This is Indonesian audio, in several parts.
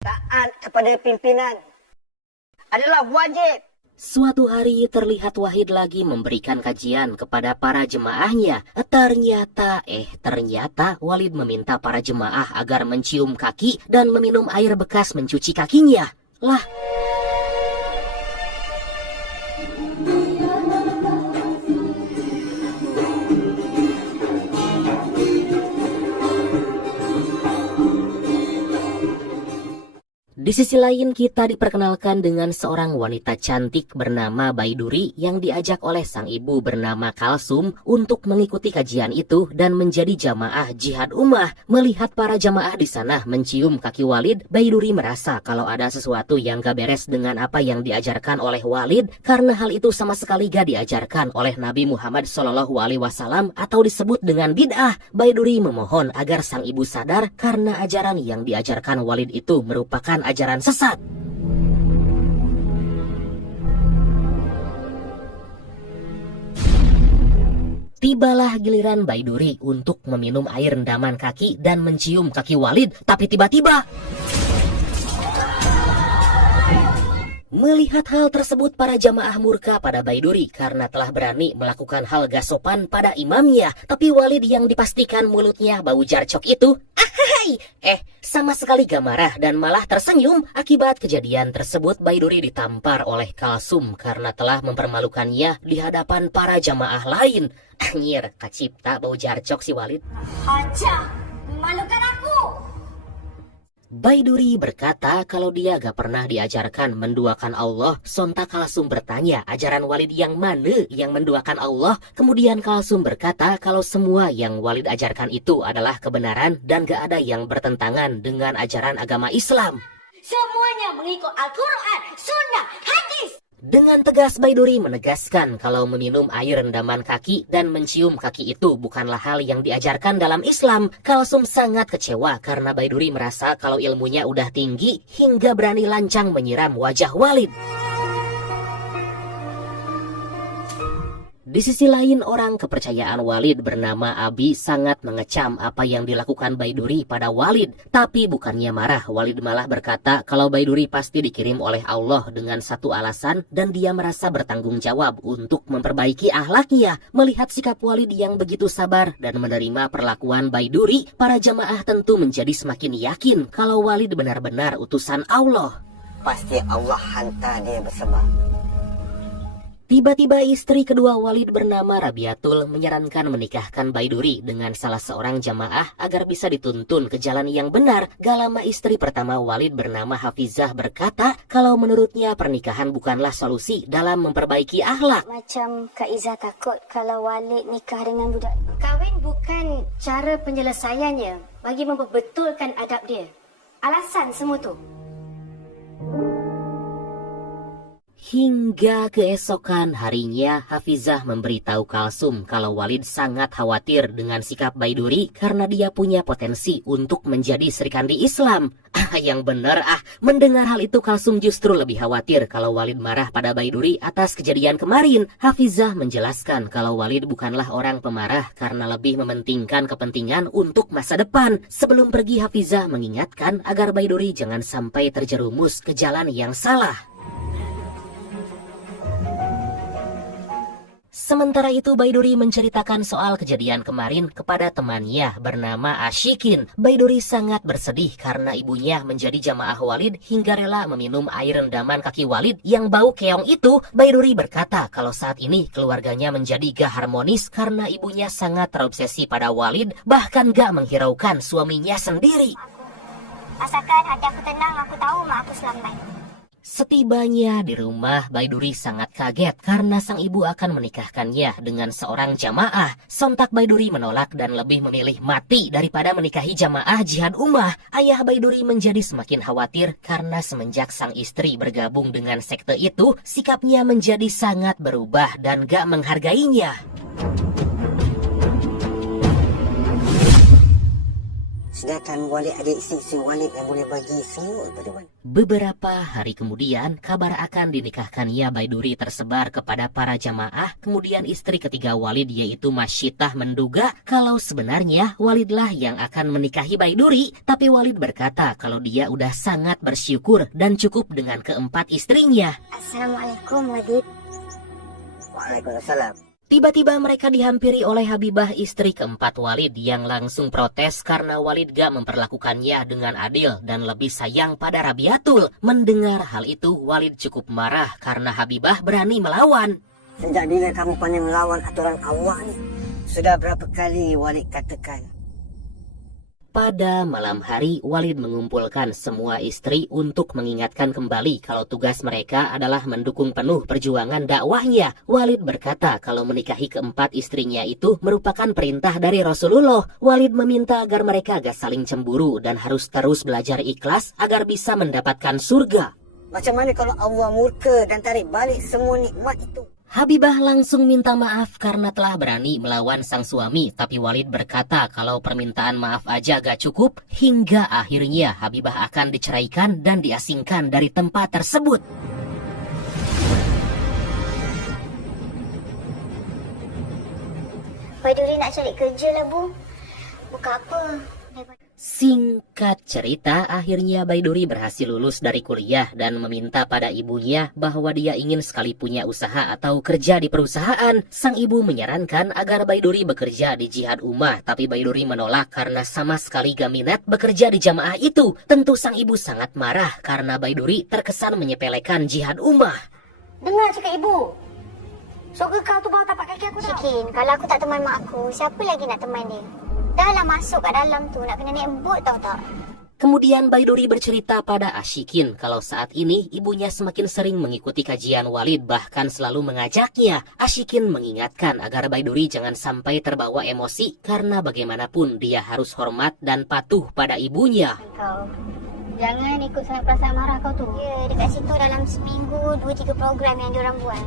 Taat kepada pimpinan adalah wajib. Suatu hari terlihat Wahid lagi memberikan kajian kepada para jemaahnya. Ternyata Walid meminta para jemaah agar mencium kaki dan meminum air bekas mencuci kakinya. Lah, di sisi lain kita diperkenalkan dengan seorang wanita cantik bernama Baiduri yang diajak oleh sang ibu bernama Kalsum untuk mengikuti kajian itu dan menjadi jamaah jihad ummah. Melihat para jamaah di sana mencium kaki Walid, Baiduri merasa kalau ada sesuatu yang gak beres dengan apa yang diajarkan oleh Walid karena hal itu sama sekali gak diajarkan oleh Nabi Muhammad SAW atau disebut dengan bid'ah. Baiduri memohon agar sang ibu sadar karena ajaran yang diajarkan Walid itu merupakan ajaran sesat. Tibalah giliran Baiduri untuk meminum air rendaman kaki dan mencium kaki Walid, tapi tiba-tiba melihat hal tersebut, para jamaah murka pada Baiduri karena telah berani melakukan hal gak sopan pada imamnya. Tapi Walid yang dipastikan mulutnya bau jarcok itu, sama sekali gak marah dan malah tersenyum. Akibat kejadian tersebut, Baiduri ditampar oleh Kalsum karena telah mempermalukannya di hadapan para jamaah lain. Anjir, kacipta bau jarcok si Walid. Haja, memalukan aku. Baiduri berkata kalau dia gak pernah diajarkan menduakan Allah. Sontak Kalsum bertanya ajaran Walid yang mana yang menduakan Allah. Kemudian Kalsum berkata kalau semua yang Walid ajarkan itu adalah kebenaran dan gak ada yang bertentangan dengan ajaran agama Islam. Semuanya mengikut Al-Quran, Sunnah, Hadis. Dengan tegas Baiduri menegaskan kalau meminum air rendaman kaki dan mencium kaki itu bukanlah hal yang diajarkan dalam Islam. Kalsum sangat kecewa karena Baiduri merasa kalau ilmunya udah tinggi hingga berani lancang menyiram wajah Walid. Di sisi lain, orang kepercayaan Walid bernama Abi sangat mengecam apa yang dilakukan Baiduri pada Walid. Tapi bukannya marah, Walid malah berkata kalau Baiduri pasti dikirim oleh Allah dengan satu alasan dan dia merasa bertanggung jawab untuk memperbaiki akhlaknya. Melihat sikap Walid yang begitu sabar dan menerima perlakuan Baiduri, para jamaah tentu menjadi semakin yakin kalau Walid benar-benar utusan Allah. Pasti Allah hantar dia bersama. Tiba-tiba istri kedua Walid bernama Rabiatul menyarankan menikahkan Baiduri dengan salah seorang jamaah agar bisa dituntun ke jalan yang benar. Gak lama istri pertama Walid bernama Hafizah berkata kalau menurutnya pernikahan bukanlah solusi dalam memperbaiki akhlak. Macam Kak Izzah takut kalau Walid nikah dengan budak. Kahwin bukan cara penyelesaiannya bagi memperbetulkan adab dia. Alasan semua tu. Hingga keesokan harinya, Hafizah memberitahu Kalsum kalau Walid sangat khawatir dengan sikap Baiduri karena dia punya potensi untuk menjadi Serikandi Islam. Yang benar mendengar hal itu Kalsum justru lebih khawatir kalau Walid marah pada Baiduri atas kejadian kemarin. Hafizah menjelaskan kalau Walid bukanlah orang pemarah karena lebih mementingkan kepentingan untuk masa depan. Sebelum pergi, Hafizah mengingatkan agar Baiduri jangan sampai terjerumus ke jalan yang salah. Sementara itu Baiduri menceritakan soal kejadian kemarin kepada temannya bernama Ashikin. Baiduri sangat bersedih karena ibunya menjadi jamaah Walid hingga rela meminum air rendaman kaki Walid yang bau keong itu. Baiduri berkata kalau saat ini keluarganya menjadi gak harmonis karena ibunya sangat terobsesi pada Walid, bahkan gak menghiraukan suaminya sendiri. Asalkan hati aku tenang, aku tahu mak aku selamat. Setibanya di rumah, Baiduri sangat kaget karena sang ibu akan menikahkannya dengan seorang jamaah. Sontak Baiduri menolak dan lebih memilih mati daripada menikahi jamaah jihad ummah. Ayah Baiduri menjadi semakin khawatir karena semenjak sang istri bergabung dengan sekte itu, sikapnya menjadi sangat berubah dan gak menghargainya. Sedangkan Walid ada isi-isi Walid yang boleh bagi semua kepada Walid. Beberapa hari kemudian, kabar akan dinikahkannya Baiduri tersebar kepada para jamaah. Kemudian istri ketiga Walid yaitu Masyitah menduga kalau sebenarnya Walidlah yang akan menikahi Baiduri. Tapi Walid berkata kalau dia udah sangat bersyukur dan cukup dengan keempat istrinya. Assalamualaikum, Walid. Waalaikumsalam. Tiba-tiba mereka dihampiri oleh Habibah istri keempat Walid yang langsung protes karena Walid gak memperlakukannya dengan adil dan lebih sayang pada Rabiatul. Mendengar hal itu, Walid cukup marah karena Habibah berani melawan. Sejak bila kamu pandai melawan aturan Allah ni? Sudah berapa kali Walid katakan? Pada malam hari, Walid mengumpulkan semua istri untuk mengingatkan kembali kalau tugas mereka adalah mendukung penuh perjuangan dakwahnya. Walid berkata kalau menikahi keempat istrinya itu merupakan perintah dari Rasulullah. Walid meminta agar mereka gak saling cemburu dan harus terus belajar ikhlas agar bisa mendapatkan surga. Macam mana kalau Allah murka dan tarik balik semua nikmat itu? Habibah langsung minta maaf karena telah berani melawan sang suami. Tapi Walid berkata kalau permintaan maaf aja gak cukup. Hingga akhirnya Habibah akan diceraikan dan diasingkan dari tempat tersebut. Baiduri nak cari kerja lah, Bu. Buka apa? Singkat cerita, akhirnya Baiduri berhasil lulus dari kuliah dan meminta pada ibunya bahwa dia ingin sekali punya usaha atau kerja di perusahaan. Sang ibu menyarankan agar Baiduri bekerja di Jihad Ummah, tapi Baiduri menolak karena sama sekali gak minat bekerja di jamaah itu. Tentu sang ibu sangat marah karena Baiduri terkesan menyepelekan Jihad Ummah. Dengar cakap ibu. Surga kau tu bawah tapak kaki aku tau. Syikin, kalau aku tak teman mak aku, siapa lagi nak teman dia? Dah lah masuk kat dalam tu, nak kena naik embut tau tak? Kemudian Baiduri bercerita pada Asyikin kalau saat ini ibunya semakin sering mengikuti kajian Walid, bahkan selalu mengajaknya. Asyikin mengingatkan agar Baiduri jangan sampai terbawa emosi karena bagaimanapun dia harus hormat dan patuh pada ibunya. Kau jangan ikut sangat perasaan marah kau tu. Ya, dekat situ dalam seminggu 2-3 program yang diorang buat.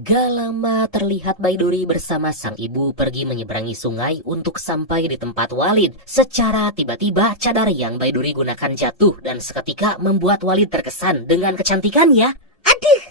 Gak lama terlihat Baiduri bersama sang ibu pergi menyeberangi sungai untuk sampai di tempat Walid. Secara tiba-tiba cadar yang Baiduri gunakan jatuh dan seketika membuat Walid terkesan dengan kecantikannya. Aduh!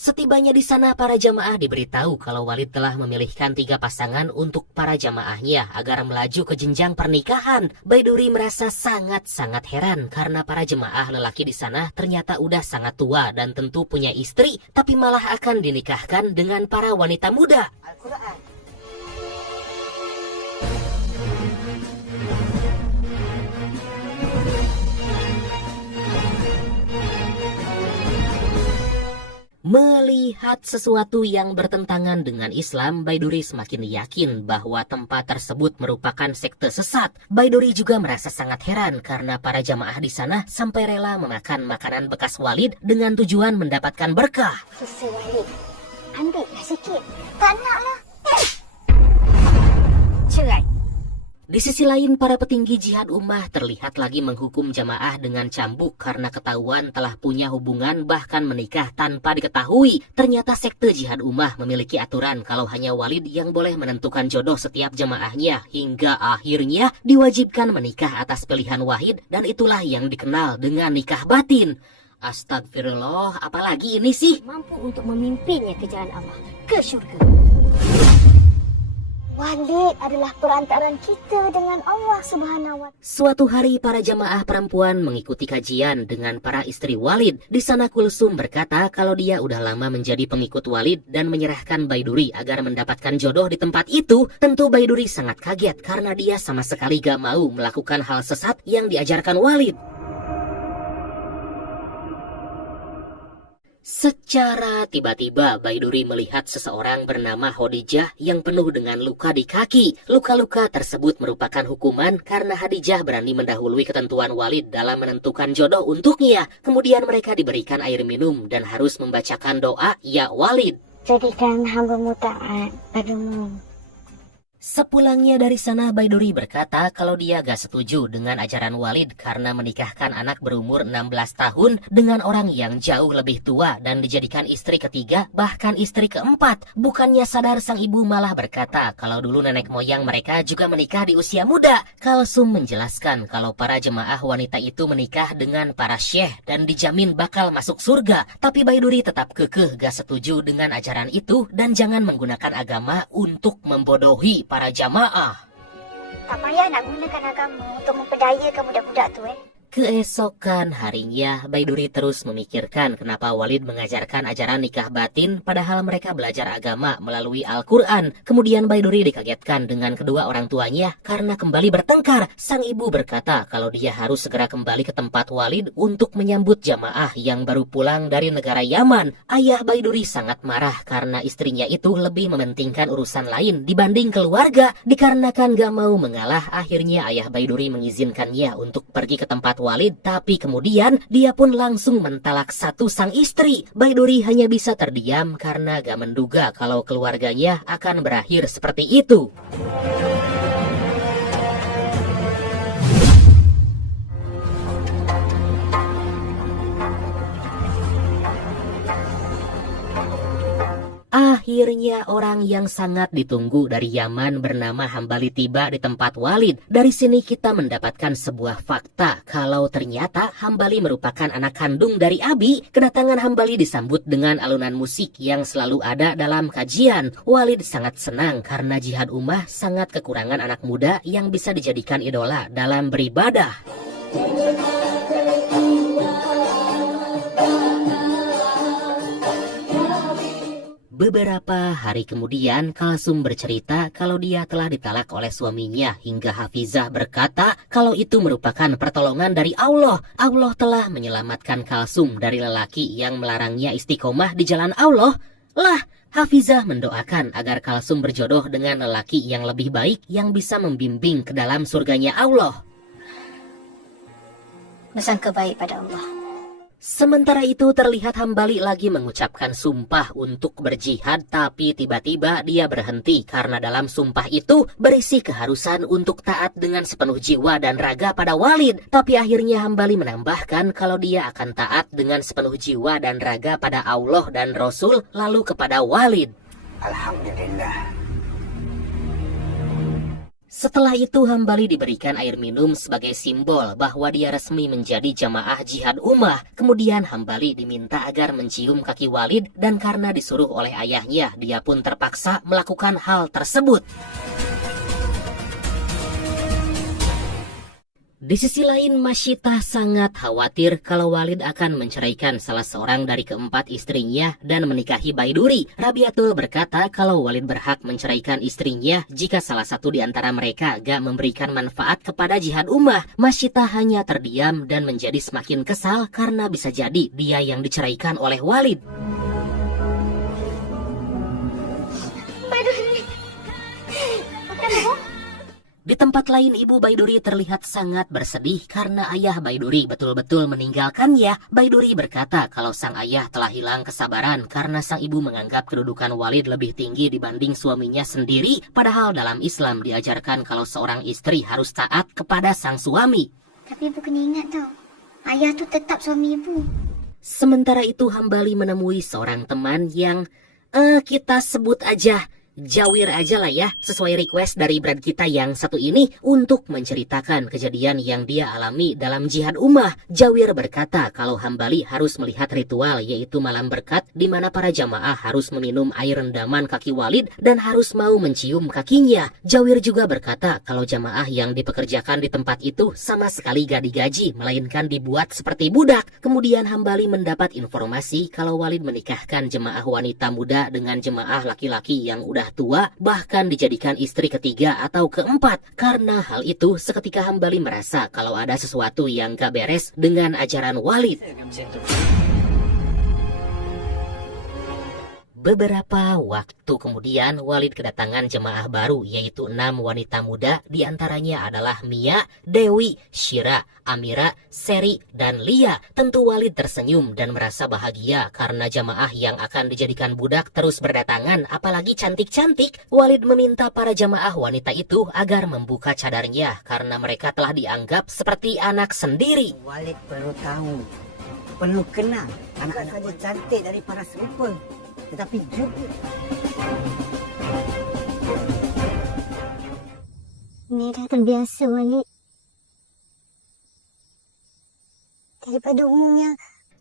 Setibanya di sana, para jamaah diberitahu kalau Walid telah memilihkan 3 pasangan untuk para jamaahnya agar melaju ke jenjang pernikahan. Baiduri merasa sangat-sangat heran karena para jemaah lelaki di sana ternyata udah sangat tua dan tentu punya istri, tapi malah akan dinikahkan dengan para wanita muda. Al-Quran. Melihat sesuatu yang bertentangan dengan Islam, Baiduri semakin yakin bahwa tempat tersebut merupakan sekte sesat. Baiduri juga merasa sangat heran karena para jamaah di sana sampai rela memakan makanan bekas Walid dengan tujuan mendapatkan berkah. Susu Walid, ambillah sikit. Tak naklah. Cerai. Di sisi lain, para petinggi Jihad Ummah terlihat lagi menghukum jamaah dengan cambuk karena ketahuan telah punya hubungan bahkan menikah tanpa diketahui. Ternyata sekte Jihad Ummah memiliki aturan kalau hanya Walid yang boleh menentukan jodoh setiap jamaahnya, hingga akhirnya diwajibkan menikah atas pilihan wahid, dan itulah yang dikenal dengan nikah batin. Astagfirullah, apalagi ini sih? Mampu untuk memimpinnya ke jalan Allah, ke syurga. Walid adalah perantaran kita dengan Allah Subhanahu wa Ta'ala. Suatu hari para jamaah perempuan mengikuti kajian dengan para istri Walid. Di sana Kulsum berkata kalau dia udah lama menjadi pengikut Walid dan menyerahkan Baiduri agar mendapatkan jodoh di tempat itu. Tentu Baiduri sangat kaget karena dia sama sekali gak mau melakukan hal sesat yang diajarkan Walid. Secara tiba-tiba Baiduri melihat seseorang bernama Khadijah yang penuh dengan luka di kaki. Luka-luka tersebut merupakan hukuman karena Khadijah berani mendahului ketentuan Walid dalam menentukan jodoh untuknya. Kemudian mereka diberikan air minum dan harus membacakan doa, "Ya Walid." Jadikan hamba-Mu taat padamu. Sepulangnya dari sana, Baiduri berkata kalau dia gak setuju dengan ajaran Walid karena menikahkan anak berumur 16 tahun dengan orang yang jauh lebih tua dan dijadikan istri ketiga, bahkan istri keempat. Bukannya sadar, sang ibu malah berkata kalau dulu nenek moyang mereka juga menikah di usia muda. Kalsum menjelaskan kalau para jemaah wanita itu menikah dengan para syekh dan dijamin bakal masuk surga. Tapi Baiduri tetap kekeh gak setuju dengan ajaran itu dan jangan menggunakan agama untuk membodohi para jamaah. Tak payah nak gunakan agama untuk memperdayakan budak-budak tu Keesokan harinya, Baiduri terus memikirkan kenapa Walid mengajarkan ajaran nikah batin padahal mereka belajar agama melalui Al-Quran. Kemudian Baiduri dikagetkan dengan kedua orang tuanya karena kembali bertengkar. Sang ibu berkata kalau dia harus segera kembali ke tempat Walid untuk menyambut jamaah yang baru pulang dari negara Yaman. Ayah Baiduri sangat marah karena istrinya itu lebih mementingkan urusan lain dibanding keluarga. Dikarenakan gak mau mengalah, akhirnya ayah Baiduri mengizinkannya untuk pergi ke tempat Walid, tapi kemudian dia pun langsung mentalak satu sang istri. Baiduri hanya bisa terdiam karena gak menduga kalau keluarganya akan berakhir seperti itu. Akhirnya orang yang sangat ditunggu dari Yaman bernama Hambali tiba di tempat Walid. Dari sini kita mendapatkan sebuah fakta kalau ternyata Hambali merupakan anak kandung dari Abi. Kedatangan Hambali disambut dengan alunan musik yang selalu ada dalam kajian. Walid sangat senang karena Jihad Ummah sangat kekurangan anak muda yang bisa dijadikan idola dalam beribadah. Beberapa hari kemudian, Kalsum bercerita kalau dia telah ditalak oleh suaminya hingga Hafizah berkata kalau itu merupakan pertolongan dari Allah. Allah telah menyelamatkan Kalsum dari lelaki yang melarangnya istiqomah di jalan Allah. Lah, Hafizah mendoakan agar Kalsum berjodoh dengan lelaki yang lebih baik yang bisa membimbing ke dalam surganya Allah. Bersangka baik pada Allah. Sementara itu terlihat Hambali lagi mengucapkan sumpah untuk berjihad, tapi tiba-tiba dia berhenti karena dalam sumpah itu berisi keharusan untuk taat dengan sepenuh jiwa dan raga pada Walid. Tapi akhirnya Hambali menambahkan kalau dia akan taat dengan sepenuh jiwa dan raga pada Allah dan Rasul, lalu kepada Walid. Alhamdulillah. Setelah itu Hambali diberikan air minum sebagai simbol bahwa dia resmi menjadi jamaah Jihad Ummah. Kemudian Hambali diminta agar mencium kaki Walid dan karena disuruh oleh ayahnya, dia pun terpaksa melakukan hal tersebut. Di sisi lain, Masyitah sangat khawatir kalau Walid akan menceraikan salah seorang dari keempat istrinya dan menikahi Baiduri. Rabiatul berkata kalau Walid berhak menceraikan istrinya jika salah satu di antara mereka gak memberikan manfaat kepada Jihad Ummah. Masyitah hanya terdiam dan menjadi semakin kesal karena bisa jadi dia yang diceraikan oleh Walid. Baiduri, bukan aku. Di tempat lain, ibu Baiduri terlihat sangat bersedih karena ayah Baiduri betul-betul meninggalkannya. Baiduri berkata kalau sang ayah telah hilang kesabaran karena sang ibu menganggap kedudukan Walid lebih tinggi dibanding suaminya sendiri. Padahal dalam Islam diajarkan kalau seorang istri harus taat kepada sang suami. Tapi ibu kena ingat tau, ayah tu tetap suami ibu. Sementara itu Hambali menemui seorang teman yang kita sebut aja Jawir aja lah ya, sesuai request dari brand kita yang satu ini untuk menceritakan kejadian yang dia alami dalam Jihad Ummah. Jawir berkata kalau Hambali harus melihat ritual yaitu malam berkat di mana para jamaah harus meminum air rendaman kaki Walid dan harus mau mencium kakinya. Jawir juga berkata kalau jamaah yang dipekerjakan di tempat itu sama sekali gak digaji, melainkan dibuat seperti budak. Kemudian Hambali mendapat informasi kalau Walid menikahkan jemaah wanita muda dengan jemaah laki-laki yang udah tua, bahkan dijadikan istri ketiga atau keempat. Karena hal itu, seketika Hambali merasa kalau ada sesuatu yang gak beres dengan ajaran Walid. Beberapa waktu kemudian Walid kedatangan jemaah baru yaitu 6 wanita muda, diantaranya adalah Mia, Dewi, Syira, Amira, Seri, dan Lia. Tentu Walid tersenyum dan merasa bahagia karena jemaah yang akan dijadikan budak terus berdatangan, apalagi cantik-cantik. Walid meminta para jemaah wanita itu agar membuka cadarnya karena mereka telah dianggap seperti anak sendiri. Walid perlu tahu, perlu kenal anak-anak saja cantik dari para serupa, tetapi juga Ni dah terbiasa, Walid. Daripada umumnya.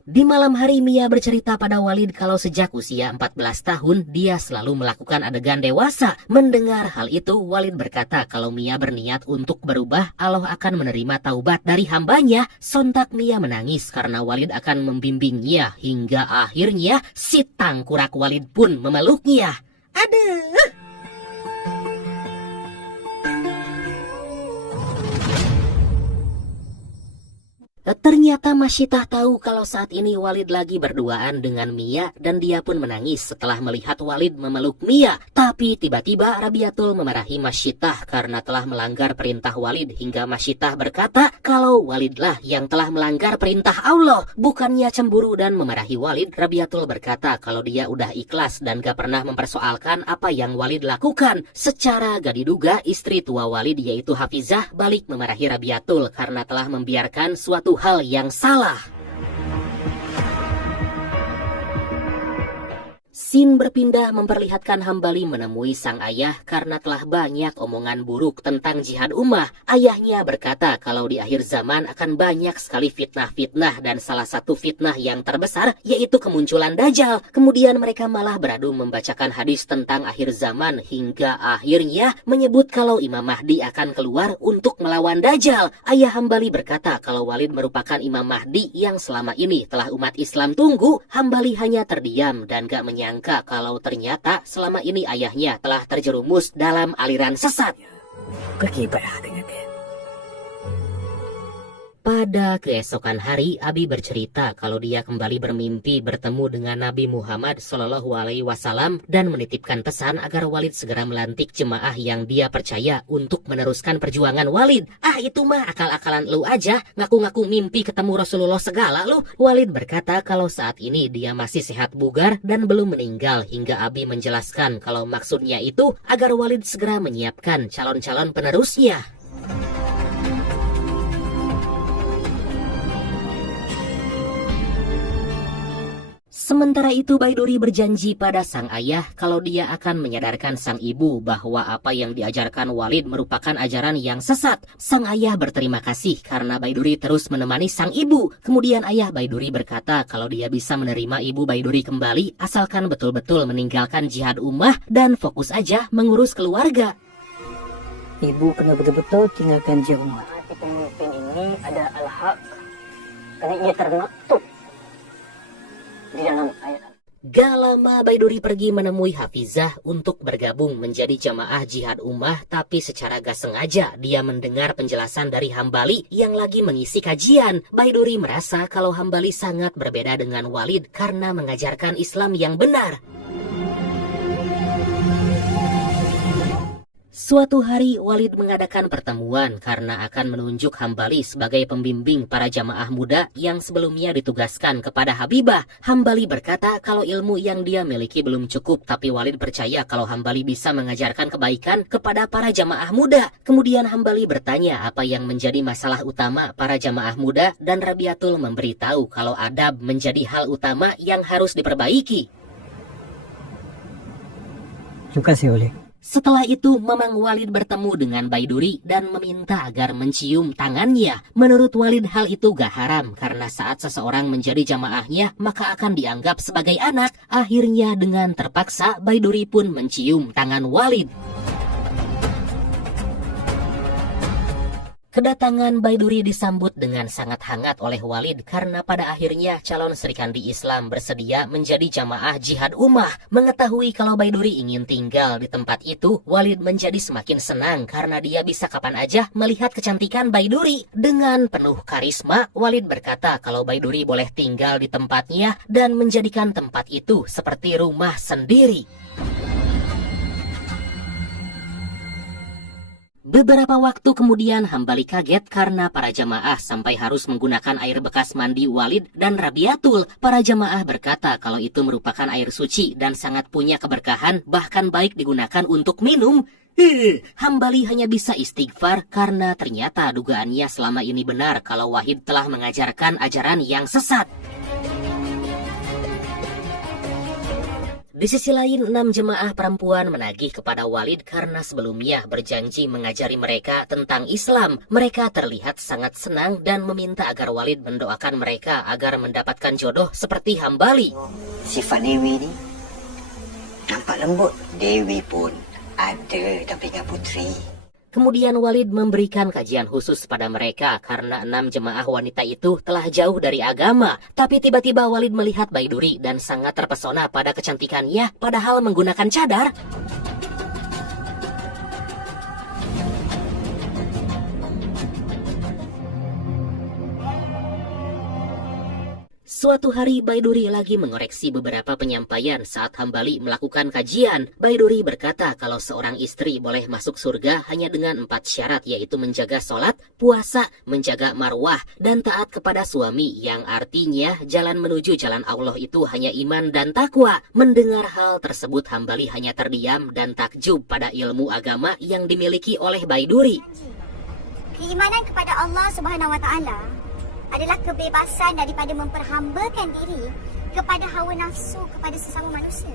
Di malam hari Mia bercerita pada Walid kalau sejak usia 14 tahun dia selalu melakukan adegan dewasa. Mendengar hal itu, Walid berkata kalau Mia berniat untuk berubah, Allah akan menerima taubat dari hambanya. Sontak Mia menangis karena Walid akan membimbingnya hingga akhirnya si tangkurak Walid pun memeluknya. Aduh! Ternyata Masyitah tahu kalau saat ini Walid lagi berduaan dengan Mia dan dia pun menangis setelah melihat Walid memeluk Mia. Tapi tiba-tiba Rabiatul memarahi Masyitah karena telah melanggar perintah Walid hingga Masyitah berkata kalau Walidlah yang telah melanggar perintah Allah. Bukannya cemburu dan memarahi Walid, Rabiatul berkata kalau dia udah ikhlas dan gak pernah mempersoalkan apa yang Walid lakukan. Secara gak diduga istri tua Walid yaitu Hafizah balik memarahi Rabiatul karena telah membiarkan suatu hal yang salah. Scene berpindah memperlihatkan Hambali menemui sang ayah karena telah banyak omongan buruk tentang jihad ummah. Ayahnya berkata kalau di akhir zaman akan banyak sekali fitnah-fitnah dan salah satu fitnah yang terbesar yaitu kemunculan Dajjal. Kemudian mereka malah beradu membacakan hadis tentang akhir zaman hingga akhirnya menyebut kalau Imam Mahdi akan keluar untuk melawan Dajjal. Ayah Hambali berkata kalau Walid merupakan Imam Mahdi yang selama ini telah umat Islam tunggu. Hambali hanya terdiam dan gak menyangka kalau ternyata selama ini ayahnya telah terjerumus dalam aliran sesat. berkibarlah dengan dia. Pada keesokan hari, Abi bercerita kalau dia kembali bermimpi bertemu dengan Nabi Muhammad SAW dan menitipkan pesan agar Walid segera melantik jemaah yang dia percaya untuk meneruskan perjuangan Walid. Ah, itu mah akal-akalan lu aja, ngaku-ngaku mimpi ketemu Rasulullah segala lu. Walid berkata kalau saat ini dia masih sehat bugar dan belum meninggal hingga Abi menjelaskan kalau maksudnya itu agar Walid segera menyiapkan calon-calon penerusnya. Sementara itu Baiduri berjanji pada sang ayah kalau dia akan menyadarkan sang ibu bahwa apa yang diajarkan Walid merupakan ajaran yang sesat. Sang ayah berterima kasih karena Baiduri terus menemani sang ibu. Kemudian ayah Baiduri berkata kalau dia bisa menerima ibu Baiduri kembali asalkan betul-betul meninggalkan jihad ummah dan fokus aja mengurus keluarga. Ibu kena betul-betul tinggalkan jihad ummah. Si pemimpin ini ada al-haq karena ia termaktub di dalam ayat. Gak lama Baiduri pergi menemui Hafizah untuk bergabung menjadi jamaah jihad ummah, tapi secara gak sengaja dia mendengar penjelasan dari Hambali yang lagi mengisi kajian. Baiduri merasa kalau Hambali sangat berbeda dengan Walid karena mengajarkan Islam yang benar. Suatu hari Walid mengadakan pertemuan karena akan menunjuk Hambali sebagai pembimbing para jamaah muda yang sebelumnya ditugaskan kepada Habibah. Hambali berkata kalau ilmu yang dia miliki belum cukup, tapi Walid percaya kalau Hambali bisa mengajarkan kebaikan kepada para jamaah muda. Kemudian Hambali bertanya apa yang menjadi masalah utama para jamaah muda dan Rabiatul memberitahu kalau adab menjadi hal utama yang harus diperbaiki. Terima kasih oleh. Setelah itu, Mamang Walid bertemu dengan Baiduri dan meminta agar mencium tangannya. Menurut Walid hal itu gak haram karena saat seseorang menjadi jamaahnya maka akan dianggap sebagai anak. Akhirnya dengan terpaksa Baiduri pun mencium tangan Walid. Kedatangan Baiduri disambut dengan sangat hangat oleh Walid karena pada akhirnya calon Serikandi Islam bersedia menjadi jamaah jihad ummah. Mengetahui kalau Baiduri ingin tinggal di tempat itu, Walid menjadi semakin senang karena dia bisa kapan aja melihat kecantikan Baiduri. Dengan penuh karisma, Walid berkata kalau Baiduri boleh tinggal di tempatnya dan menjadikan tempat itu seperti rumah sendiri. Beberapa waktu kemudian Hambali kaget karena para jamaah sampai harus menggunakan air bekas mandi Walid dan Rabiatul. Para jamaah berkata kalau itu merupakan air suci dan sangat punya keberkahan, bahkan baik digunakan untuk minum. Hambali hanya bisa istighfar karena ternyata dugaannya selama ini benar kalau Wahid telah mengajarkan ajaran yang sesat. Di sisi lain, 6 jemaah perempuan menagih kepada Walid karena sebelumnya berjanji mengajari mereka tentang Islam. Mereka terlihat sangat senang dan meminta agar Walid mendoakan mereka agar mendapatkan jodoh seperti Hambali. Sifat Dewi ni nampak lembut. Dewi pun ada dampingan putri. Kemudian Walid memberikan kajian khusus pada mereka karena 6 jemaah wanita itu telah jauh dari agama. Tapi tiba-tiba Walid melihat Baiduri dan sangat terpesona pada kecantikannya padahal menggunakan cadar. Suatu hari Baiduri lagi mengoreksi beberapa penyampaian saat Hambali melakukan kajian. Baiduri berkata kalau seorang istri boleh masuk surga hanya dengan 4 syarat, yaitu menjaga sholat, puasa, menjaga marwah, dan taat kepada suami, yang artinya jalan menuju jalan Allah itu hanya iman dan takwa. Mendengar hal tersebut Hambali hanya terdiam dan takjub pada ilmu agama yang dimiliki oleh Baiduri. Keimanan kepada Allah Subhanahu Wa Taala adalah kebebasan daripada memperhambakan diri kepada hawa nafsu kepada sesama manusia.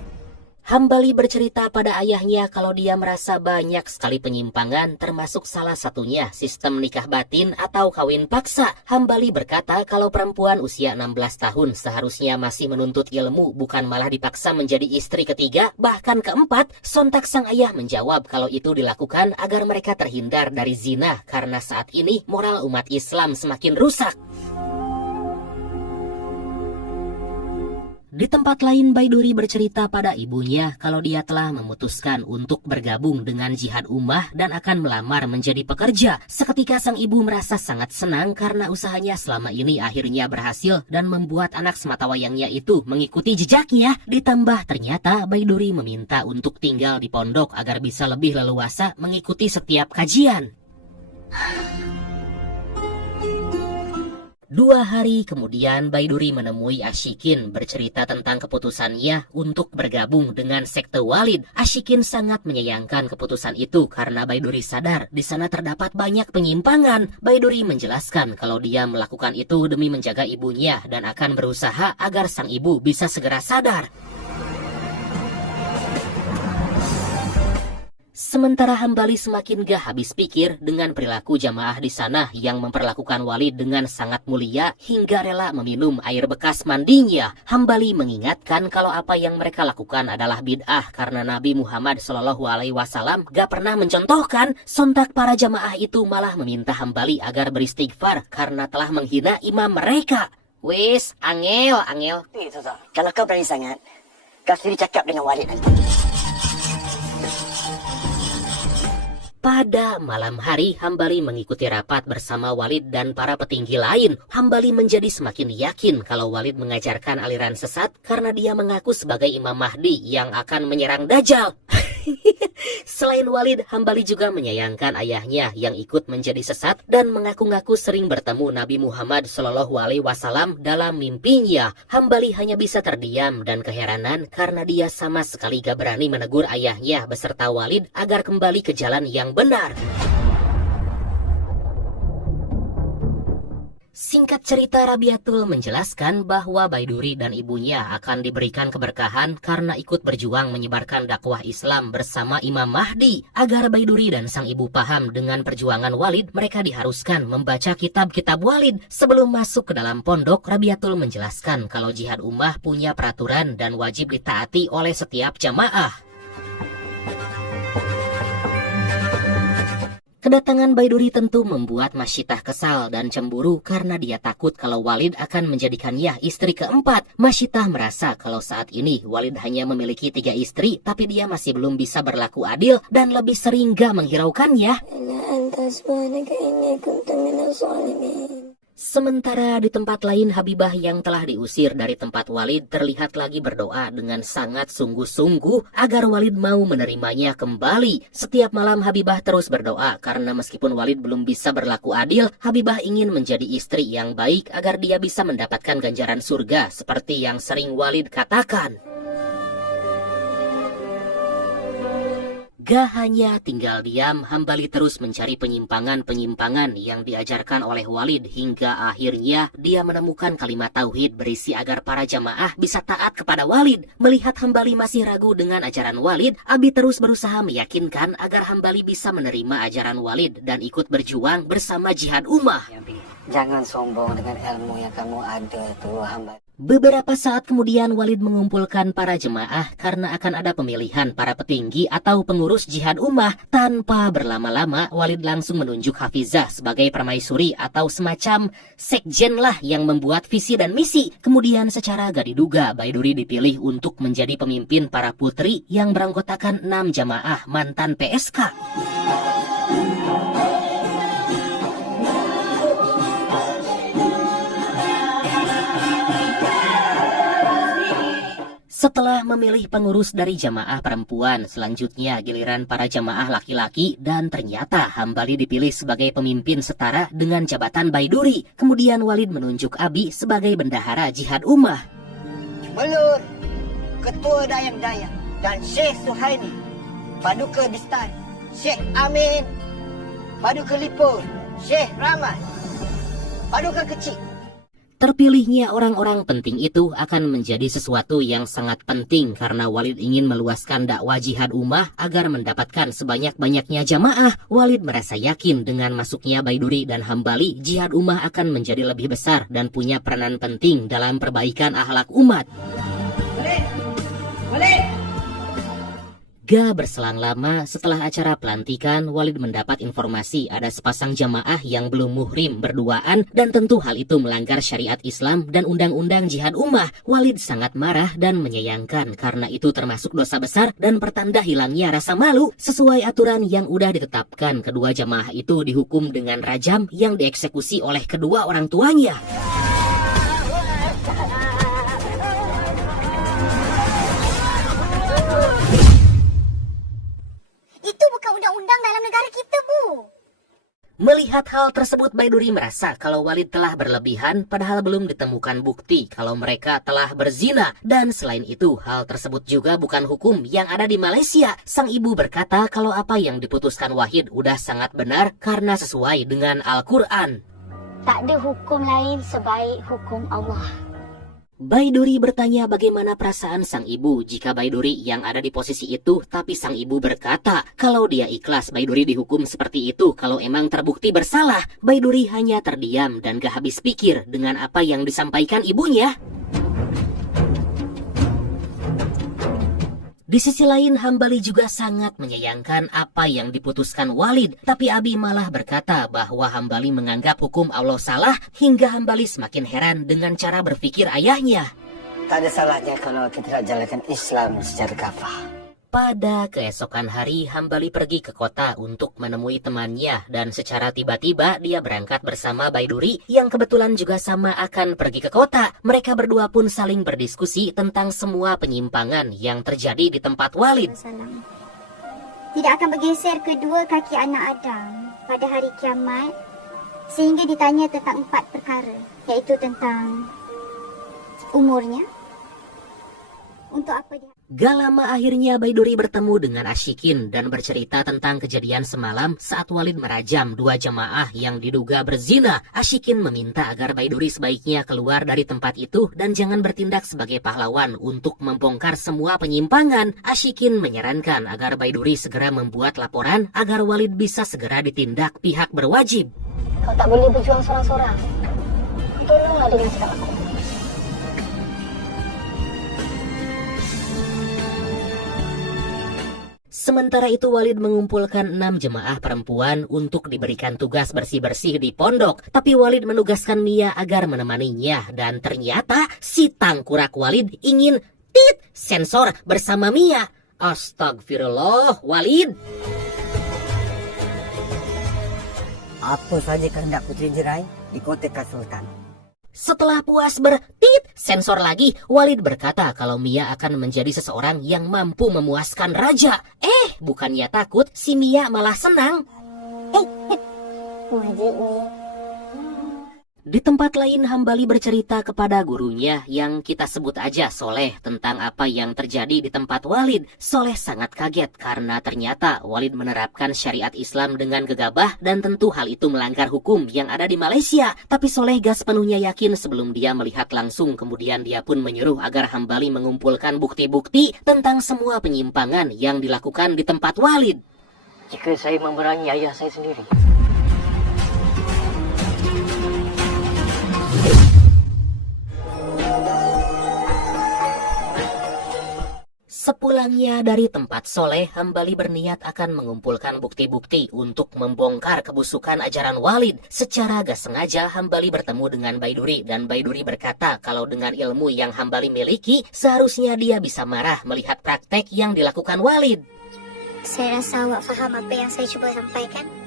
Hambali bercerita pada ayahnya kalau dia merasa banyak sekali penyimpangan, termasuk salah satunya sistem nikah batin atau kawin paksa. Hambali berkata kalau perempuan usia 16 tahun seharusnya masih menuntut ilmu, bukan malah dipaksa menjadi istri ketiga, bahkan keempat. Sontak sang ayah menjawab kalau itu dilakukan agar mereka terhindar dari zina, karena saat ini moral umat Islam semakin rusak. Di tempat lain, Baiduri bercerita pada ibunya kalau dia telah memutuskan untuk bergabung dengan jihad ummah dan akan melamar menjadi pekerja. Seketika sang ibu merasa sangat senang karena usahanya selama ini akhirnya berhasil dan membuat anak sematawayangnya itu mengikuti jejaknya. Ditambah ternyata Baiduri meminta untuk tinggal di pondok agar bisa lebih leluasa mengikuti setiap kajian. 2 hari kemudian Baiduri menemui Ashikin bercerita tentang keputusannya untuk bergabung dengan sekte Walid. Ashikin sangat menyayangkan keputusan itu karena Baiduri sadar di sana terdapat banyak penyimpangan. Baiduri menjelaskan kalau dia melakukan itu demi menjaga ibunya dan akan berusaha agar sang ibu bisa segera sadar. Sementara Hambali semakin gak habis pikir dengan perilaku jamaah di sana yang memperlakukan Walid dengan sangat mulia hingga rela meminum air bekas mandinya. Hambali mengingatkan kalau apa yang mereka lakukan adalah bid'ah karena Nabi Muhammad SAW gak pernah mencontohkan. Sontak para jamaah itu malah meminta Hambali agar beristighfar karena telah menghina imam mereka. Wis, angel. Kalau kau berani sangat, kau sendiri cakap dengan Walid nanti. Pada malam hari, Hambali mengikuti rapat bersama Walid dan para petinggi lain. Hambali menjadi semakin yakin kalau Walid mengajarkan aliran sesat karena dia mengaku sebagai Imam Mahdi yang akan menyerang Dajjal. Selain Walid, Hambali juga menyayangkan ayahnya yang ikut menjadi sesat dan mengaku-ngaku sering bertemu Nabi Muhammad SAW dalam mimpinya. Hambali hanya bisa terdiam dan keheranan karena dia sama sekali gak berani menegur ayahnya beserta Walid agar kembali ke jalan yang benar. Singkat cerita, Rabiatul menjelaskan bahwa Baiduri dan ibunya akan diberikan keberkahan karena ikut berjuang menyebarkan dakwah Islam bersama Imam Mahdi. Agar Baiduri dan sang ibu paham dengan perjuangan Walid, mereka diharuskan membaca kitab-kitab Walid. Sebelum masuk ke dalam pondok, Rabiatul menjelaskan kalau jihad ummah punya peraturan dan wajib ditaati oleh setiap jamaah. Kedatangan Baiduri tentu membuat Masyitah kesal dan cemburu karena dia takut kalau Walid akan menjadikannya istri keempat. Masyitah merasa kalau saat ini Walid hanya memiliki 3 istri, tapi dia masih belum bisa berlaku adil dan lebih sering gak menghiraukannya. Sementara di tempat lain, Habibah yang telah diusir dari tempat Walid terlihat lagi berdoa dengan sangat sungguh-sungguh agar Walid mau menerimanya kembali. Setiap malam Habibah terus berdoa karena meskipun Walid belum bisa berlaku adil, Habibah ingin menjadi istri yang baik agar dia bisa mendapatkan ganjaran surga seperti yang sering Walid katakan. Gak hanya tinggal diam, Hambali terus mencari penyimpangan-penyimpangan yang diajarkan oleh Walid hingga akhirnya dia menemukan kalimat tauhid berisi agar para jamaah bisa taat kepada Walid. Melihat Hambali masih ragu dengan ajaran Walid, Abi terus berusaha meyakinkan agar Hambali bisa menerima ajaran Walid dan ikut berjuang bersama jihad ummah. Jangan sombong dengan ilmu yang kamu ada tuh, Hambali. Beberapa saat kemudian Walid mengumpulkan para jemaah karena akan ada pemilihan para petinggi atau pengurus jihad ummah. Tanpa berlama-lama, Walid langsung menunjuk Hafizah sebagai permaisuri atau semacam sekjen lah yang membuat visi dan misi. Kemudian secara gak diduga, Baiduri dipilih untuk menjadi pemimpin para putri yang beranggotakan 6 jamaah mantan PSK. Setelah memilih pengurus dari jamaah perempuan, selanjutnya giliran para jamaah laki-laki dan ternyata Hambali dipilih sebagai pemimpin setara dengan jabatan Baiduri. Kemudian Walid menunjuk Abi sebagai bendahara jihad ummah. Melur, Ketua Dayang-Dayang, dan Syekh Suhaini, Paduka Bistan, Syekh Amin, Paduka Lipur, Syekh Rahmat, Paduka Kecil. Terpilihnya orang-orang penting itu akan menjadi sesuatu yang sangat penting karena Walid ingin meluaskan dakwah jihad ummah agar mendapatkan sebanyak-banyaknya jamaah. Walid merasa yakin dengan masuknya Baiduri dan Hambali, jihad ummah akan menjadi lebih besar dan punya peranan penting dalam perbaikan akhlak umat. Gak berselang lama setelah acara pelantikan, Walid mendapat informasi ada sepasang jamaah yang belum muhrim berduaan dan tentu hal itu melanggar syariat Islam dan undang-undang jihad ummah. Walid sangat marah dan menyayangkan karena itu termasuk dosa besar dan pertanda hilangnya rasa malu. Sesuai aturan yang udah ditetapkan, kedua jamaah itu dihukum dengan rajam yang dieksekusi oleh kedua orang tuanya. Itu bukan undang-undang dalam negara kita, Bu. Melihat hal tersebut, Baiduri merasa kalau Walid telah berlebihan padahal belum ditemukan bukti kalau mereka telah berzina. Dan selain itu, hal tersebut juga bukan hukum yang ada di Malaysia. Sang ibu berkata kalau apa yang diputuskan Wahid udah sangat benar karena sesuai dengan Al-Quran. Tak ada hukum lain sebaik hukum Allah. Baiduri bertanya bagaimana perasaan sang ibu jika Baiduri yang ada di posisi itu, tapi sang ibu berkata kalau dia ikhlas Baiduri dihukum seperti itu kalau emang terbukti bersalah. Baiduri hanya terdiam dan gak habis pikir dengan apa yang disampaikan ibunya. Di sisi lain, Hambali juga sangat menyayangkan apa yang diputuskan Walid. Tapi Abi malah berkata bahwa Hambali menganggap hukum Allah salah hingga Hambali semakin heran dengan cara berpikir ayahnya. Tak ada salahnya kalau kita jalankan Islam secara kafah. Pada keesokan hari, Hambali pergi ke kota untuk menemui temannya dan secara tiba-tiba dia berangkat bersama Baiduri yang kebetulan juga sama akan pergi ke kota. Mereka berdua pun saling berdiskusi tentang semua penyimpangan yang terjadi di tempat Walid. Tidak akan bergeser kedua kaki anak Adam pada hari kiamat sehingga ditanya tentang 4 perkara, iaitu tentang umurnya, untuk apa dia. Gak lama akhirnya Baiduri bertemu dengan Ashikin dan bercerita tentang kejadian semalam saat Walid merajam 2 jamaah yang diduga berzina. Ashikin meminta agar Baiduri sebaiknya keluar dari tempat itu dan jangan bertindak sebagai pahlawan untuk membongkar semua penyimpangan. Ashikin menyarankan agar Baiduri segera membuat laporan agar Walid bisa segera ditindak pihak berwajib. Kau tak boleh berjuang seorang-seorang. Tolonglah dengan sikap aku. Sementara itu Walid mengumpulkan 6 jemaah perempuan untuk diberikan tugas bersih-bersih di pondok. Tapi Walid menugaskan Mia agar menemaninya dan ternyata si tangkurak Walid ingin sensor bersama Mia. Astagfirullah, Walid. Apa saja kehendak Putri Jerai di kota Sultan. Setelah puas sensor lagi, Walid berkata kalau Mia akan menjadi seseorang yang mampu memuaskan raja. Bukannya takut, si Mia malah senang. Di tempat lain, Hambali bercerita kepada gurunya yang kita sebut aja Soleh tentang apa yang terjadi di tempat Walid. Soleh sangat kaget karena ternyata Walid menerapkan syariat Islam dengan gegabah dan tentu hal itu melanggar hukum yang ada di Malaysia. Tapi Soleh gak sepenuhnya yakin sebelum dia melihat langsung. Kemudian dia pun menyuruh agar Hambali mengumpulkan bukti-bukti tentang semua penyimpangan yang dilakukan di tempat Walid. Jika saya memerangi ayah saya sendiri, Sepulangnya dari tempat Soleh, Hambali berniat akan mengumpulkan bukti-bukti untuk membongkar kebusukan ajaran Walid. Secara gak sengaja, Hambali bertemu dengan Baiduri dan Baiduri berkata kalau dengan ilmu yang Hambali miliki, seharusnya dia bisa marah melihat praktek yang dilakukan Walid. Saya rasa awak faham apa yang saya cuba sampaikan.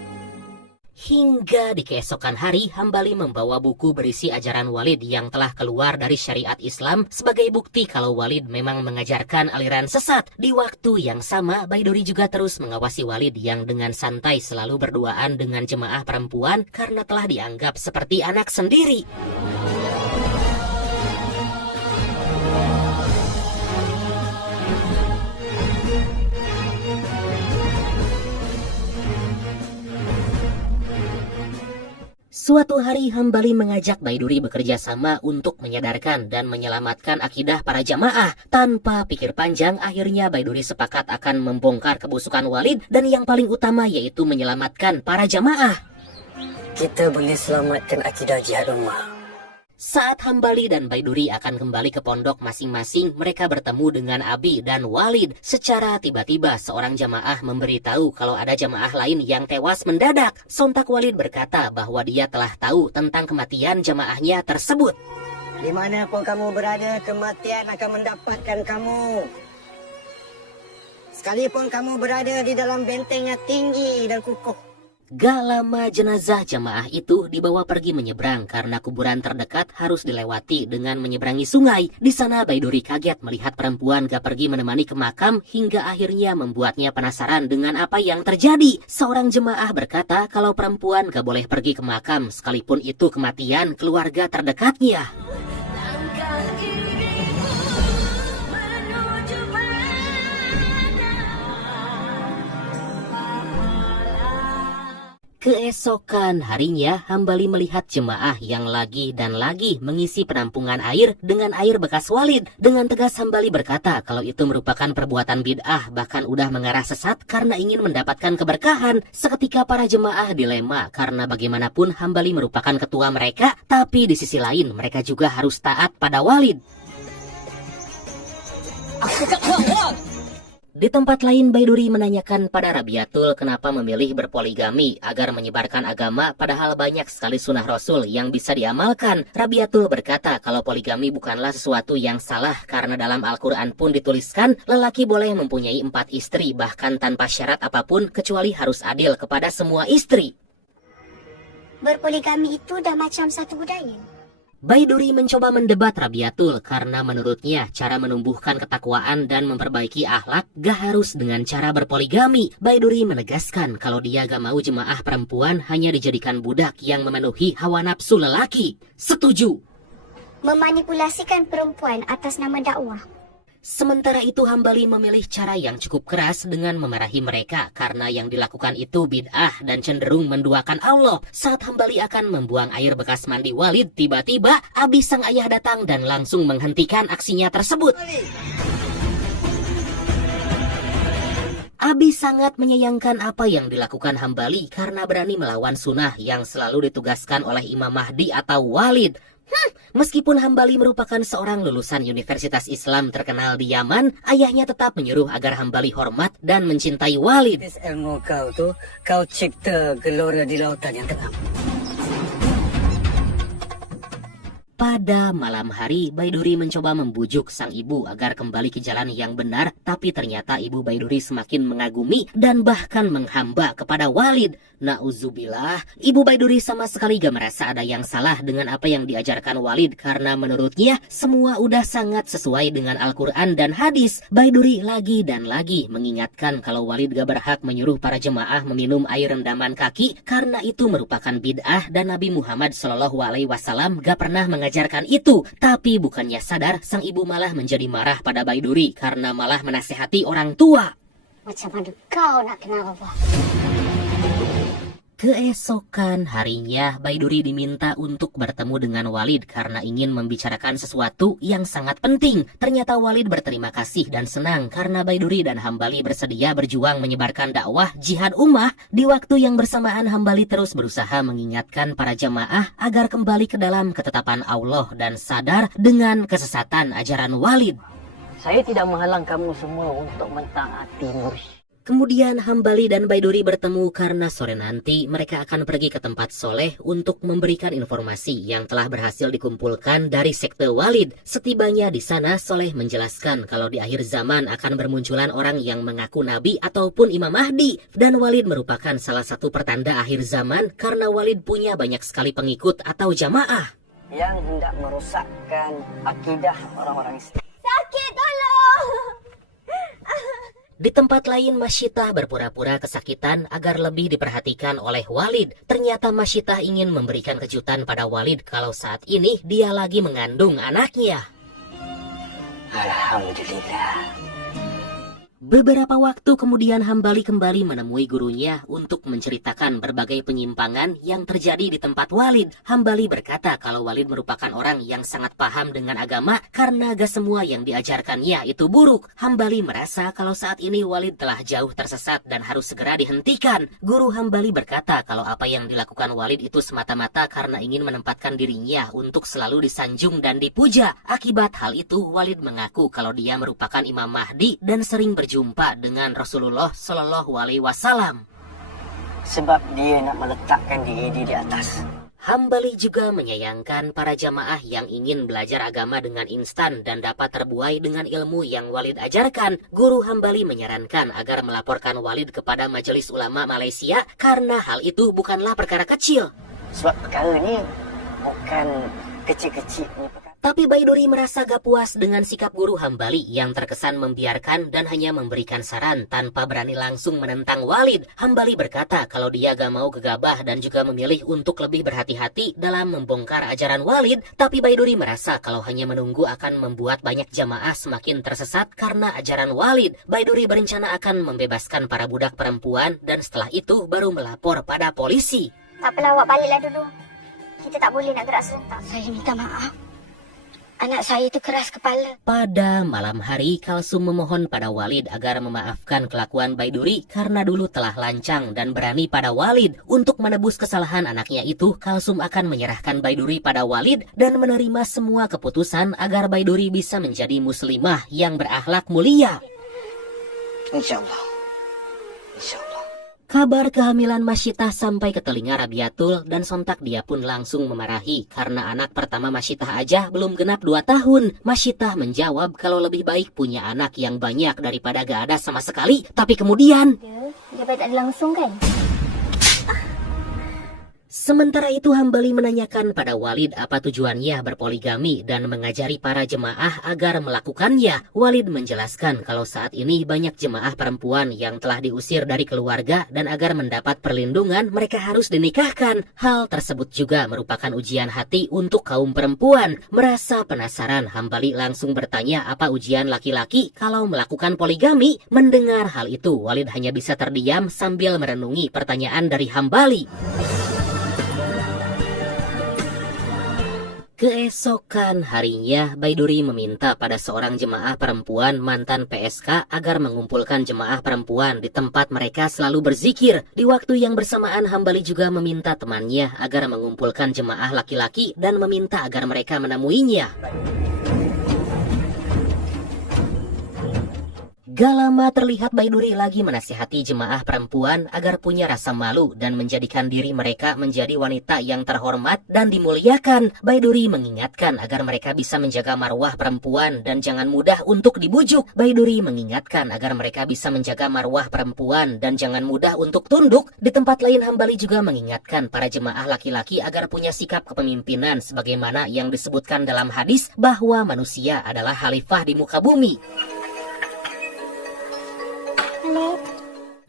Hingga di keesokan hari, Hambali membawa buku berisi ajaran Walid yang telah keluar dari syariat Islam sebagai bukti kalau Walid memang mengajarkan aliran sesat. Di waktu yang sama, Baiduri juga terus mengawasi Walid yang dengan santai selalu berduaan dengan jemaah perempuan karena telah dianggap seperti anak sendiri. Suatu hari Hambali mengajak Baiduri bekerja sama untuk menyadarkan dan menyelamatkan akidah para jamaah. Tanpa pikir panjang, akhirnya Baiduri sepakat akan membongkar kebusukan Walid dan yang paling utama yaitu menyelamatkan para jamaah. kita boleh selamatkan akidah jihad ummah. Saat Hambali dan Baiduri akan kembali ke pondok masing-masing, mereka bertemu dengan Abi dan Walid. Secara tiba-tiba, seorang jamaah memberitahu kalau ada jamaah lain yang tewas mendadak. Sontak Walid berkata bahwa dia telah tahu tentang kematian jamaahnya tersebut. Di mana pun kamu berada, kematian akan mendapatkan kamu. Sekalipun kamu berada di dalam benteng yang tinggi dan kukuh. Gak lama jenazah jamaah itu dibawa pergi menyeberang karena kuburan terdekat harus dilewati dengan menyeberangi sungai. Di sana Baiduri kaget melihat perempuan gak pergi menemani ke makam hingga akhirnya membuatnya penasaran dengan apa yang terjadi. Seorang jemaah berkata kalau perempuan gak boleh pergi ke makam sekalipun itu kematian keluarga terdekatnya. Keesokan harinya, Hambali melihat jemaah yang lagi dan lagi mengisi penampungan air dengan air bekas Walid. Dengan tegas Hambali berkata kalau itu merupakan perbuatan bid'ah, bahkan udah mengarah sesat karena ingin mendapatkan keberkahan. Seketika para jemaah dilema karena bagaimanapun Hambali merupakan ketua mereka, tapi di sisi lain mereka juga harus taat pada Walid. Di tempat lain, Baiduri menanyakan pada Rabiatul kenapa memilih berpoligami agar menyebarkan agama padahal banyak sekali sunnah Rasul yang bisa diamalkan. Rabiatul berkata kalau poligami bukanlah sesuatu yang salah karena dalam Al-Quran pun dituliskan lelaki boleh mempunyai 4 istri bahkan tanpa syarat apapun kecuali harus adil kepada semua istri. Berpoligami itu dah macam satu budaya. Baiduri mencoba mendebat Rabiatul karena menurutnya cara menumbuhkan ketakwaan dan memperbaiki akhlak gak harus dengan cara berpoligami. Baiduri menegaskan kalau dia gak mau jemaah perempuan hanya dijadikan budak yang memenuhi hawa nafsu lelaki. Setuju. Memanipulasikan perempuan atas nama dakwah. Sementara itu Hambali memilih cara yang cukup keras dengan memarahi mereka karena yang dilakukan itu bid'ah dan cenderung menduakan Allah. Saat Hambali akan membuang air bekas mandi Walid, tiba-tiba Abi sang ayah datang dan langsung menghentikan aksinya tersebut. Abi sangat menyayangkan apa yang dilakukan Hambali karena berani melawan sunnah yang selalu ditugaskan oleh Imam Mahdi atau Walid. Meskipun Hambali merupakan seorang lulusan Universitas Islam terkenal di Yaman, ayahnya tetap menyuruh agar Hambali hormat dan mencintai Walid. Ilmu kau tu, kau cipta gelora di lautan yang tenang. Pada malam hari, Baiduri mencoba membujuk sang ibu agar kembali ke jalan yang benar, tapi ternyata ibu Baiduri semakin mengagumi dan bahkan menghamba kepada Walid. Nauzubillah, ibu Baiduri sama sekali gak merasa ada yang salah dengan apa yang diajarkan Walid karena menurutnya semua udah sangat sesuai dengan Al-Quran dan hadis. Baiduri lagi dan lagi mengingatkan kalau Walid gak berhak menyuruh para jemaah meminum air rendaman kaki karena itu merupakan bid'ah dan Nabi Muhammad SAW gak pernah mengajarkan itu. Tapi bukannya sadar, sang ibu malah menjadi marah pada Baiduri karena malah menasehati orang tua. Macam mana kau nak kenal Allah? Keesokan harinya, Baiduri diminta untuk bertemu dengan Walid karena ingin membicarakan sesuatu yang sangat penting. Ternyata Walid berterima kasih dan senang karena Baiduri dan Hambali bersedia berjuang menyebarkan dakwah jihad ummah. Di waktu yang bersamaan, Hambali terus berusaha mengingatkan para jamaah agar kembali ke dalam ketetapan Allah dan sadar dengan kesesatan ajaran Walid. Saya tidak menghalang kamu semua untuk mentaati mursyid. Kemudian Hambali dan Baiduri bertemu karena sore nanti mereka akan pergi ke tempat Soleh untuk memberikan informasi yang telah berhasil dikumpulkan dari sekte Walid. Setibanya di sana, Soleh menjelaskan kalau di akhir zaman akan bermunculan orang yang mengaku Nabi ataupun Imam Mahdi. Dan Walid merupakan salah satu pertanda akhir zaman karena Walid punya banyak sekali pengikut atau jamaah yang hendak merosakkan akidah orang-orang Islam. Sakit, tolong! Di tempat lain, Masyitah berpura-pura kesakitan agar lebih diperhatikan oleh Walid. Ternyata Masyitah ingin memberikan kejutan pada Walid kalau saat ini dia lagi mengandung anaknya. Alhamdulillah. Beberapa waktu kemudian Hambali kembali menemui gurunya untuk menceritakan berbagai penyimpangan yang terjadi di tempat Walid. Hambali berkata kalau Walid merupakan orang yang sangat paham dengan agama karena gak semua yang diajarkannya itu buruk. Hambali merasa kalau saat ini Walid telah jauh tersesat dan harus segera dihentikan. Guru Hambali berkata kalau apa yang dilakukan Walid itu semata-mata karena ingin menempatkan dirinya untuk selalu disanjung dan dipuja. Akibat hal itu, Walid mengaku kalau dia merupakan Imam Mahdi dan sering berjumpa dengan Rasulullah Shallallahu Alaihi Wasallam. Sebab dia nak meletakkan diri di atas. Hambali juga menyayangkan para jamaah yang ingin belajar agama dengan instan dan dapat terbuai dengan ilmu yang Walid ajarkan. Guru Hambali menyarankan agar melaporkan Walid kepada Majelis Ulama Malaysia karena hal itu bukanlah perkara kecil. Sebab perkara ni bukan kecil-kecil ni perkara. Tapi Baiduri merasa gak puas dengan sikap guru Hambali yang terkesan membiarkan dan hanya memberikan saran tanpa berani langsung menentang Walid. Hambali berkata kalau dia gak mau gegabah dan juga memilih untuk lebih berhati-hati dalam membongkar ajaran Walid. Tapi Baiduri merasa kalau hanya menunggu akan membuat banyak jamaah semakin tersesat karena ajaran Walid. Baiduri berencana akan membebaskan para budak perempuan dan setelah itu baru melapor pada polisi. Tak apalah, awak baliklah dulu. Kita tak boleh nak gerak serentak. Saya minta maaf. Anak saya itu keras kepala. Pada malam hari, Kalsum memohon pada Walid agar memaafkan kelakuan Baiduri karena dulu telah lancang dan berani pada Walid. Untuk menebus kesalahan anaknya itu, Kalsum akan menyerahkan Baiduri pada Walid dan menerima semua keputusan agar Baiduri bisa menjadi muslimah yang berakhlak mulia. InsyaAllah. InsyaAllah. Kabar kehamilan Masyitah sampai ke telinga Rabiatul dan sontak dia pun langsung memarahi karena anak pertama Masyitah aja belum genap 2 tahun. Masyitah menjawab kalau lebih baik punya anak yang banyak daripada gak ada sama sekali. Tapi kemudian Dia baik tak langsung kan? sementara itu Hambali menanyakan pada Walid apa tujuannya berpoligami dan mengajari para jemaah agar melakukannya. Walid menjelaskan kalau saat ini banyak jemaah perempuan yang telah diusir dari keluarga dan agar mendapat perlindungan mereka harus dinikahkan. Hal tersebut juga merupakan ujian hati untuk kaum perempuan. Merasa penasaran, Hambali langsung bertanya apa ujian laki-laki kalau melakukan poligami. Mendengar hal itu, Walid hanya bisa terdiam sambil merenungi pertanyaan dari Hambali. Keesokan harinya, Baiduri meminta pada seorang jemaah perempuan mantan PSK agar mengumpulkan jemaah perempuan di tempat mereka selalu berzikir. Di waktu yang bersamaan, Hambali juga meminta temannya agar mengumpulkan jemaah laki-laki dan meminta agar mereka menemuinya. Gak lama terlihat Baiduri lagi menasihati jemaah perempuan agar punya rasa malu dan menjadikan diri mereka menjadi wanita yang terhormat dan dimuliakan. Baiduri mengingatkan agar mereka bisa menjaga marwah perempuan dan jangan mudah untuk dibujuk. Baiduri mengingatkan agar mereka bisa menjaga marwah perempuan dan jangan mudah untuk tunduk. Di tempat lain, Hambali juga mengingatkan para jemaah laki-laki agar punya sikap kepemimpinan sebagaimana yang disebutkan dalam hadis bahwa manusia adalah khalifah di muka bumi.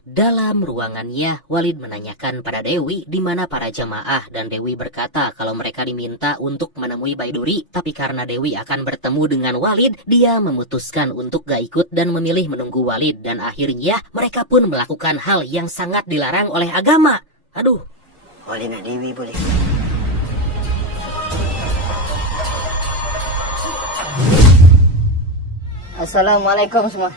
Dalam ruangannya, Walid menanyakan pada Dewi di mana para jamaah dan Dewi berkata kalau mereka diminta untuk menemui Baiduri, tapi karena Dewi akan bertemu dengan Walid, dia memutuskan untuk gak ikut dan memilih menunggu Walid dan akhirnya mereka pun melakukan hal yang sangat dilarang oleh agama. Aduh. Walid nak Dewi boleh? Assalamualaikum semua.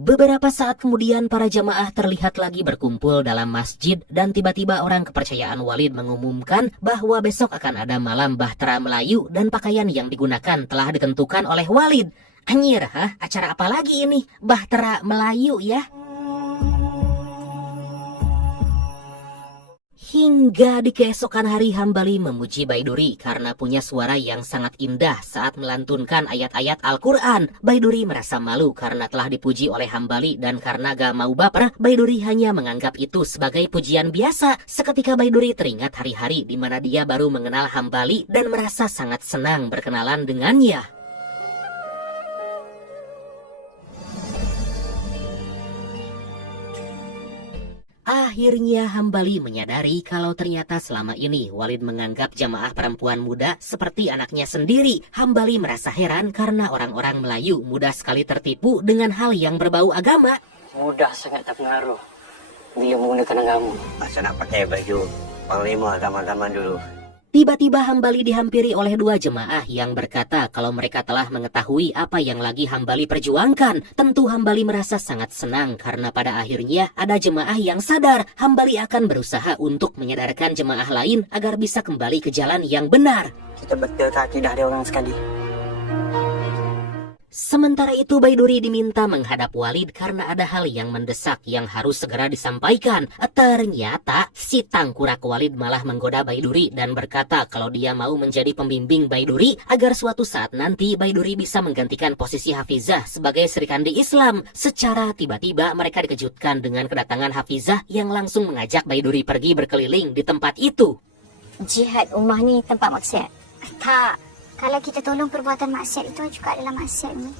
Beberapa saat kemudian para jamaah terlihat lagi berkumpul dalam masjid dan tiba-tiba orang kepercayaan Walid mengumumkan bahwa besok akan ada malam Bahtera Melayu dan pakaian yang digunakan telah ditentukan oleh Walid. Anjir, acara apa lagi ini? Bahtera Melayu ya? Hingga di keesokan hari, Hambali memuji Baiduri karena punya suara yang sangat indah saat melantunkan ayat-ayat Al-Quran. Baiduri merasa malu karena telah dipuji oleh Hambali dan karena gak mau baper, Baiduri hanya menganggap itu sebagai pujian biasa. Seketika Baiduri teringat hari-hari di mana dia baru mengenal Hambali dan merasa sangat senang berkenalan dengannya. Akhirnya Hambali menyadari kalau ternyata selama ini Walid menganggap jamaah perempuan muda seperti anaknya sendiri. Hambali merasa heran karena orang-orang Melayu mudah sekali tertipu dengan hal yang berbau agama. Mudah sangat terpengaruh bila menggunakan agama. Masa nak pakai baju panglima zaman-zaman dulu? Tiba-tiba Hambali dihampiri oleh dua jemaah yang berkata kalau mereka telah mengetahui apa yang lagi Hambali perjuangkan. Tentu Hambali merasa sangat senang karena pada akhirnya ada jemaah yang sadar. Hambali akan berusaha untuk menyadarkan jemaah lain agar bisa kembali ke jalan yang benar. Kita betul tak akidah dia orang sekali. Sementara itu Baiduri diminta menghadap Walid karena ada hal yang mendesak yang harus segera disampaikan. Ternyata si tangkurak Walid malah menggoda Baiduri dan berkata kalau dia mau menjadi pembimbing Baiduri agar suatu saat nanti Baiduri bisa menggantikan posisi Hafizah sebagai Serikandi Islam. Secara tiba-tiba mereka dikejutkan dengan kedatangan Hafizah yang langsung mengajak Baiduri pergi berkeliling di tempat itu. Jihad ummah ni tempat maksiat? Tak. Kalau kita tolong perbuatan maksiat itu juga adalah maksiat ni.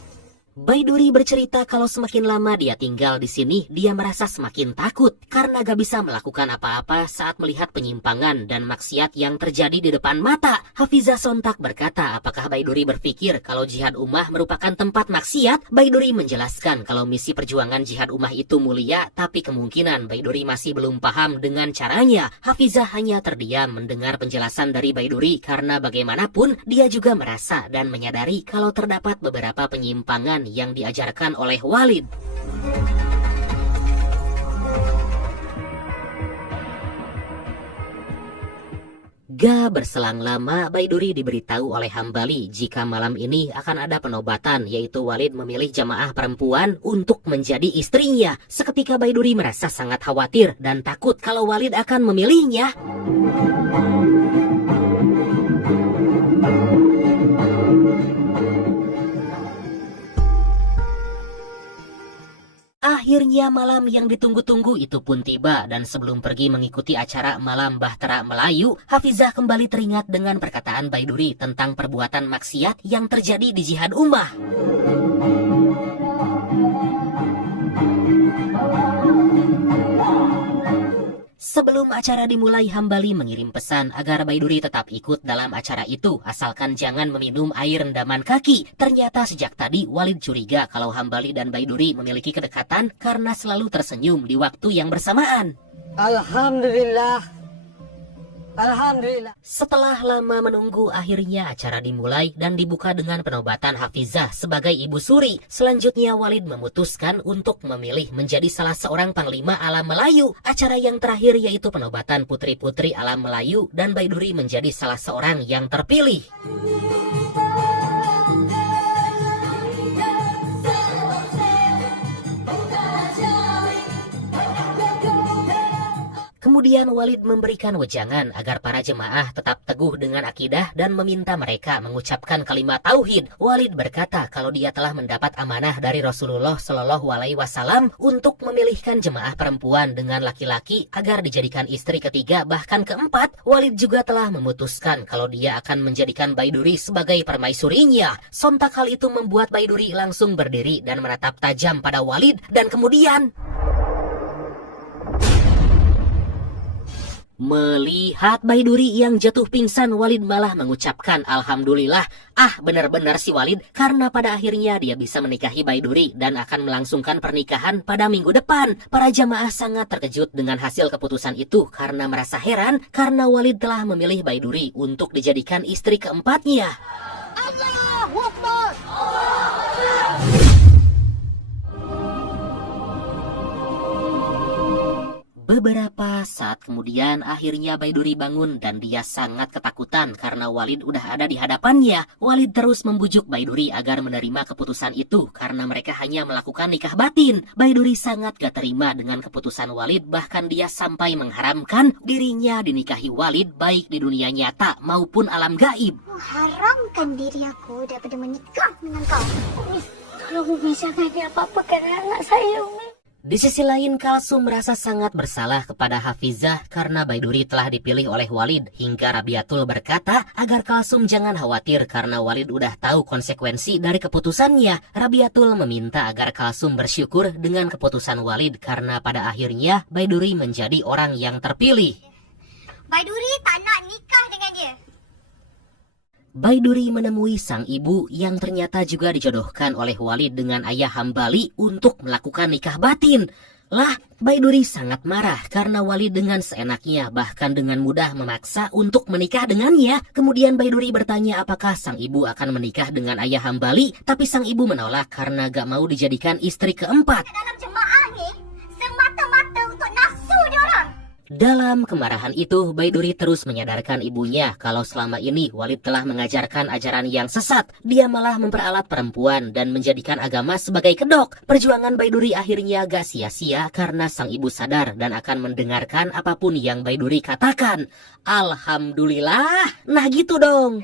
Baiduri bercerita kalau semakin lama dia tinggal di sini, dia merasa semakin takut karena gak bisa melakukan apa-apa saat melihat penyimpangan dan maksiat yang terjadi di depan mata. Hafizah sontak berkata, apakah Baiduri berpikir kalau jihad ummah merupakan tempat maksiat? Baiduri menjelaskan kalau misi perjuangan jihad ummah itu mulia, tapi kemungkinan Baiduri masih belum paham dengan caranya. Hafizah hanya terdiam mendengar penjelasan dari Baiduri karena bagaimanapun dia juga merasa dan menyadari kalau terdapat beberapa penyimpangan yang diajarkan oleh Walid. Gak berselang lama, Baiduri diberitahu oleh Hambali jika malam ini akan ada penobatan, yaitu Walid memilih jamaah perempuan untuk menjadi istrinya. Seketika Baiduri merasa sangat khawatir dan takut kalau Walid akan memilihnya. Akhirnya malam yang ditunggu-tunggu itu pun tiba dan sebelum pergi mengikuti acara malam Bahtera Melayu, Hafizah kembali teringat dengan perkataan Baiduri tentang perbuatan maksiat yang terjadi di jihad ummah. Sebelum acara dimulai, Hambali mengirim pesan agar Baiduri tetap ikut dalam acara itu, asalkan jangan meminum air rendaman kaki. Ternyata sejak tadi Walid curiga kalau Hambali dan Baiduri memiliki kedekatan karena selalu tersenyum di waktu yang bersamaan. Alhamdulillah. Alhamdulillah. Setelah lama menunggu, akhirnya acara dimulai dan dibuka dengan penobatan Hafizah sebagai Ibu Suri. Selanjutnya Walid memutuskan untuk memilih menjadi salah seorang panglima alam Melayu. Acara yang terakhir yaitu penobatan putri-putri alam Melayu dan Baiduri menjadi salah seorang yang terpilih. Kemudian Walid memberikan wejangan agar para jemaah tetap teguh dengan akidah dan meminta mereka mengucapkan kalimat tauhid. Walid berkata kalau dia telah mendapat amanah dari Rasulullah Shallallahu Alaihi Wasallam untuk memilihkan jemaah perempuan dengan laki-laki agar dijadikan istri ketiga bahkan keempat. Walid juga telah memutuskan kalau dia akan menjadikan Baiduri sebagai permaisurinya. Sontak hal itu membuat Baiduri langsung berdiri dan menatap tajam pada Walid dan kemudian melihat Baiduri yang jatuh pingsan, Walid malah mengucapkan Alhamdulillah. Benar-benar si Walid, karena pada akhirnya dia bisa menikahi Baiduri dan akan melangsungkan pernikahan pada minggu depan. Para jamaah sangat terkejut dengan hasil keputusan itu karena merasa heran karena Walid telah memilih Baiduri untuk dijadikan istri keempatnya. Allahu Akbar. Beberapa saat kemudian akhirnya Baiduri bangun dan dia sangat ketakutan karena Walid udah ada di hadapannya. Walid terus membujuk Baiduri agar menerima keputusan itu karena mereka hanya melakukan nikah batin. Baiduri sangat gak terima dengan keputusan Walid, bahkan dia sampai mengharamkan dirinya dinikahi Walid baik di dunia nyata maupun alam gaib. Haramkan diri aku daripada menikah dengan kau. Kalau Umi jangan apa-apa karena anak saya, Umi. Di sisi lain, Kalsum merasa sangat bersalah kepada Hafizah karena Baiduri telah dipilih oleh Walid, hingga Rabiatul berkata agar Kalsum jangan khawatir karena Walid udah tahu konsekuensi dari keputusannya. Rabiatul meminta agar Kalsum bersyukur dengan keputusan Walid karena pada akhirnya Baiduri menjadi orang yang terpilih. Baiduri tak nak nikah dengan dia. Baiduri menemui sang ibu yang ternyata juga dijodohkan oleh Walid dengan ayah Hambali untuk melakukan nikah batin. Lah, Baiduri sangat marah karena Walid dengan seenaknya bahkan dengan mudah memaksa untuk menikah dengannya. Kemudian Baiduri bertanya apakah sang ibu akan menikah dengan ayah Hambali, tapi sang ibu menolak karena gak mau dijadikan istri keempat. Dalam jemaah ni semata-mata untuk nafsu diorang. Dalam kemarahan itu, Baiduri terus menyadarkan ibunya kalau selama ini Walid telah mengajarkan ajaran yang sesat. Dia malah memperalat perempuan dan menjadikan agama sebagai kedok. Perjuangan Baiduri akhirnya gak sia-sia karena sang ibu sadar dan akan mendengarkan apapun yang Baiduri katakan. Alhamdulillah, nah gitu dong.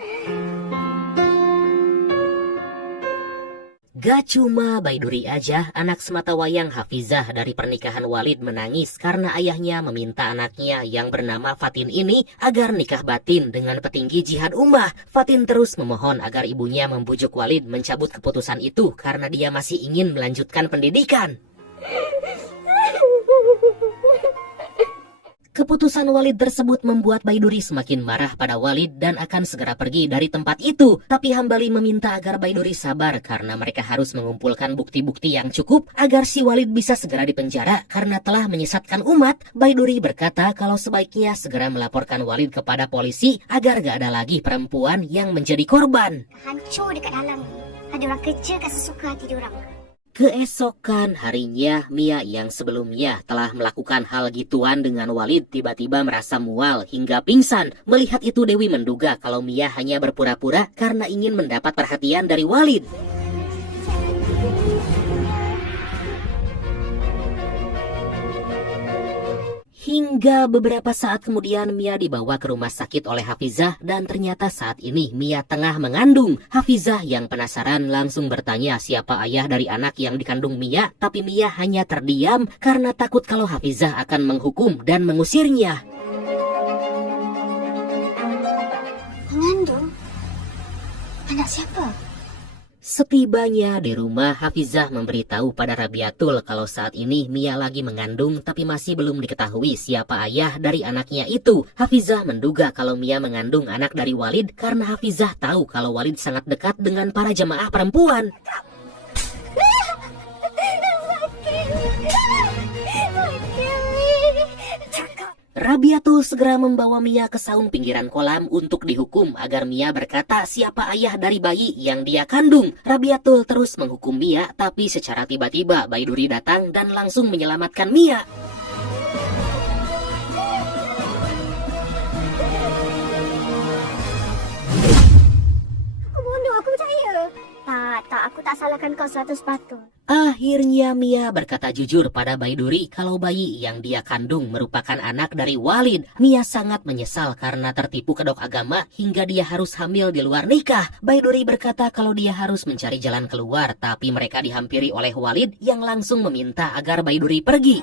Gak cuma Baiduri aja, anak sematawayang Hafizah dari pernikahan Walid menangis karena ayahnya meminta anaknya yang bernama Fatin ini agar nikah batin dengan petinggi jihad ummah. Fatin terus memohon agar ibunya membujuk Walid mencabut keputusan itu karena dia masih ingin melanjutkan pendidikan. Keputusan Walid tersebut membuat Baiduri semakin marah pada Walid dan akan segera pergi dari tempat itu. Tapi Hambali meminta agar Baiduri sabar karena mereka harus mengumpulkan bukti-bukti yang cukup agar si Walid bisa segera dipenjara karena telah menyesatkan umat. Baiduri berkata kalau sebaiknya segera melaporkan Walid kepada polisi agar gak ada lagi perempuan yang menjadi korban. Hancur dekat dalam ni. Ada orang kerja kat sesuka hati diorang. Keesokan harinya, Mia yang sebelumnya telah melakukan hal gituan dengan Walid tiba-tiba merasa mual hingga pingsan. Melihat itu Dewi menduga kalau Mia hanya berpura-pura karena ingin mendapat perhatian dari Walid. Hingga beberapa saat kemudian Mia dibawa ke rumah sakit oleh Hafizah dan ternyata saat ini Mia tengah mengandung. Hafizah yang penasaran langsung bertanya siapa ayah dari anak yang dikandung Mia, tapi Mia hanya terdiam karena takut kalau Hafizah akan menghukum dan mengusirnya. Mengandung? Anak siapa? Setibanya di rumah, Hafizah memberitahu pada Rabiatul kalau saat ini Mia lagi mengandung tapi masih belum diketahui siapa ayah dari anaknya itu. Hafizah menduga kalau Mia mengandung anak dari Walid karena Hafizah tahu kalau Walid sangat dekat dengan para jemaah perempuan. Rabiatul segera membawa Mia ke saung pinggiran kolam untuk dihukum agar Mia berkata siapa ayah dari bayi yang dia kandung. Rabiatul terus menghukum Mia, tapi secara tiba-tiba Baiduri datang dan langsung menyelamatkan Mia. Aku bodoh, aku percaya. Tak, aku tak salahkan kau 100%. Akhirnya Mia berkata jujur pada Baiduri kalau bayi yang dia kandung merupakan anak dari Walid. Mia sangat menyesal karena tertipu kedok agama hingga dia harus hamil di luar nikah. Baiduri berkata kalau dia harus mencari jalan keluar, tapi mereka dihampiri oleh Walid yang langsung meminta agar Baiduri pergi.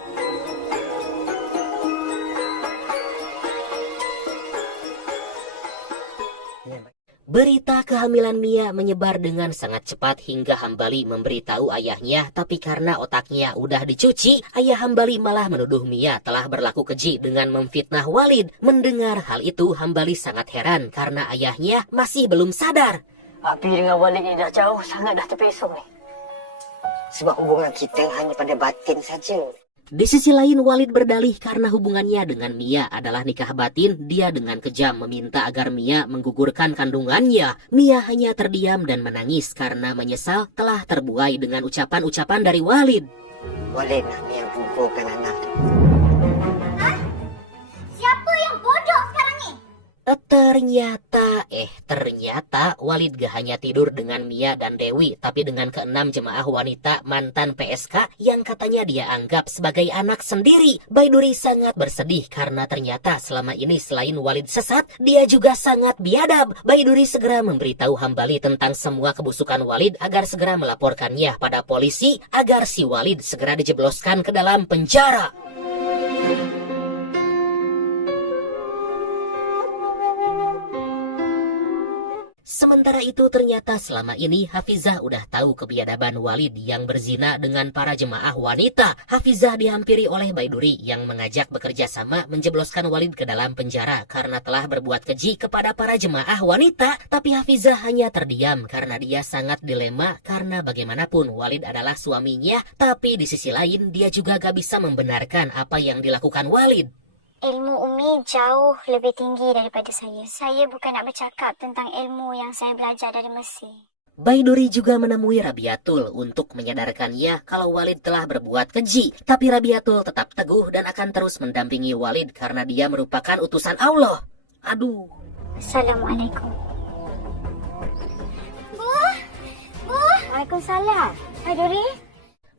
Berita kehamilan Mia menyebar dengan sangat cepat hingga Hambali memberitahu ayahnya, tapi karena otaknya udah dicuci, ayah Hambali malah menuduh Mia telah berlaku keji dengan memfitnah Walid. Mendengar hal itu, Hambali sangat heran karena ayahnya masih belum sadar. Abi dengan Walid ni dah jauh sangat, dah terpesong ni. Sebab hubungan kita hanya pada batin saja. Di sisi lain, Walid berdalih karena hubungannya dengan Mia adalah nikah batin. Dia dengan kejam meminta agar Mia menggugurkan kandungannya. Mia hanya terdiam dan menangis karena menyesal telah terbuai dengan ucapan-ucapan dari Walid. Walid nak Mia gugurkan anak. Siapa yang bodoh sekarang ni? Ternyata Walid gak hanya tidur dengan Mia dan Dewi, tapi dengan ke-6 jemaah wanita mantan PSK yang katanya dia anggap sebagai anak sendiri. Baiduri sangat bersedih karena ternyata selama ini selain Walid sesat, dia juga sangat biadab. Baiduri segera memberitahu Hambali tentang semua kebusukan Walid agar segera melaporkannya pada polisi agar si Walid segera dijebloskan ke dalam penjara. Sementara itu ternyata selama ini Hafizah udah tahu kebiadaban Walid yang berzina dengan para jemaah wanita. Hafizah dihampiri oleh Baiduri yang mengajak bekerja sama menjebloskan Walid ke dalam penjara karena telah berbuat keji kepada para jemaah wanita. Tapi Hafizah hanya terdiam karena dia sangat dilema karena bagaimanapun Walid adalah suaminya, tapi di sisi lain dia juga gak bisa membenarkan apa yang dilakukan Walid. Ilmu Umi jauh lebih tinggi daripada saya. Saya bukan nak bercakap tentang ilmu yang saya belajar dari Mesir. Baiduri juga menemui Rabiatul untuk menyadarkannya kalau Walid telah berbuat keji. Tapi Rabiatul tetap teguh dan akan terus mendampingi Walid karena dia merupakan utusan Allah. Aduh. Assalamualaikum. Bu? Waalaikumsalam. Baiduri?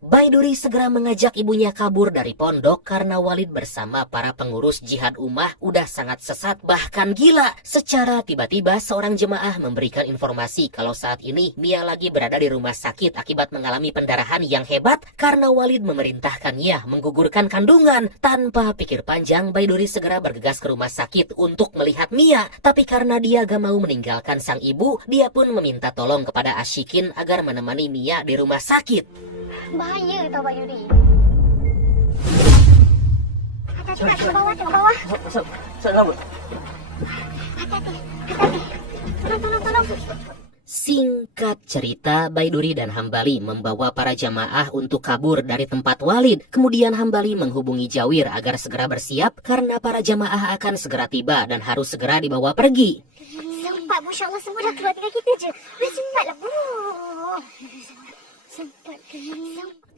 Baiduri segera mengajak ibunya kabur dari pondok karena Walid bersama para pengurus jihad ummah udah sangat sesat bahkan gila. Secara tiba-tiba seorang jemaah memberikan informasi kalau saat ini Mia lagi berada di rumah sakit akibat mengalami pendarahan yang hebat karena Walid memerintahkannya menggugurkan kandungan. Tanpa pikir panjang, Baiduri segera bergegas ke rumah sakit untuk melihat Mia. Tapi karena dia gak mau meninggalkan sang ibu, dia pun meminta tolong kepada Ashikin agar menemani Mia di rumah sakit. Bahaya tau Baiduri. Hati-hati, tengok bawah. Selamat. Hati-hati. Tolong. Singkat cerita, Baiduri dan Hambali membawa para jamaah untuk kabur dari tempat Walid. Kemudian Hambali menghubungi Jawir agar segera bersiap karena para jamaah akan segera tiba dan harus segera dibawa pergi. Sempat, Masya Allah, semua dah keluar, tinggal kita je. Sempatlah, Bu.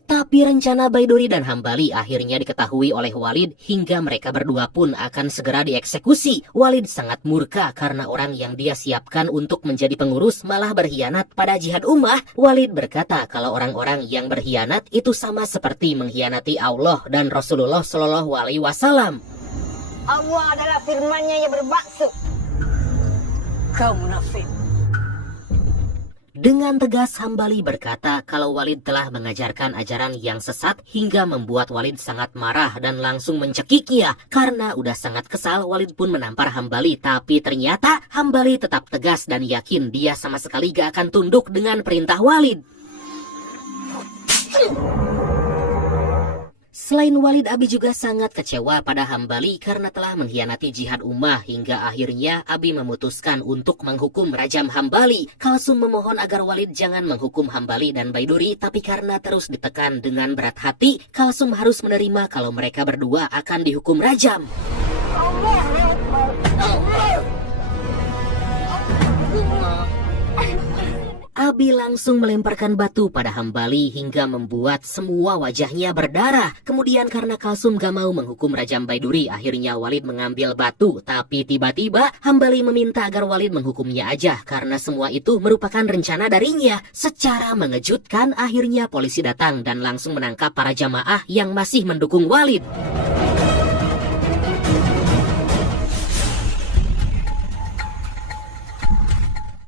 Tapi rencana Baiduri dan Hambali akhirnya diketahui oleh Walid hingga mereka berdua pun akan segera dieksekusi. Walid sangat murka karena orang yang dia siapkan untuk menjadi pengurus malah berkhianat pada jihad ummah. Walid berkata kalau orang-orang yang berkhianat itu sama seperti mengkhianati Allah dan Rasulullah Shallallahu Alaihi Wasallam. Allah adalah firman-Nya yang bermaksud. Kau munafik. Dengan tegas Hambali berkata kalau Walid telah mengajarkan ajaran yang sesat hingga membuat Walid sangat marah dan langsung mencekiknya. Karena udah sangat kesal, Walid pun menampar Hambali, tapi ternyata Hambali tetap tegas dan yakin dia sama sekali gak akan tunduk dengan perintah Walid. Selain Walid, Abi juga sangat kecewa pada Hambali karena telah mengkhianati jihad ummah hingga akhirnya Abi memutuskan untuk menghukum rajam Hambali. Kalsum memohon agar Walid jangan menghukum Hambali dan Baiduri, tapi karena terus ditekan dengan berat hati, Kalsum harus menerima kalau mereka berdua akan dihukum rajam. Abi langsung melemparkan batu pada Hambali hingga membuat semua wajahnya berdarah. Kemudian karena Kalsum gak mau menghukum Rajam Baiduri, akhirnya Walid mengambil batu. Tapi tiba-tiba Hambali meminta agar Walid menghukumnya aja karena semua itu merupakan rencana darinya. Secara mengejutkan, akhirnya polisi datang dan langsung menangkap para jamaah yang masih mendukung Walid.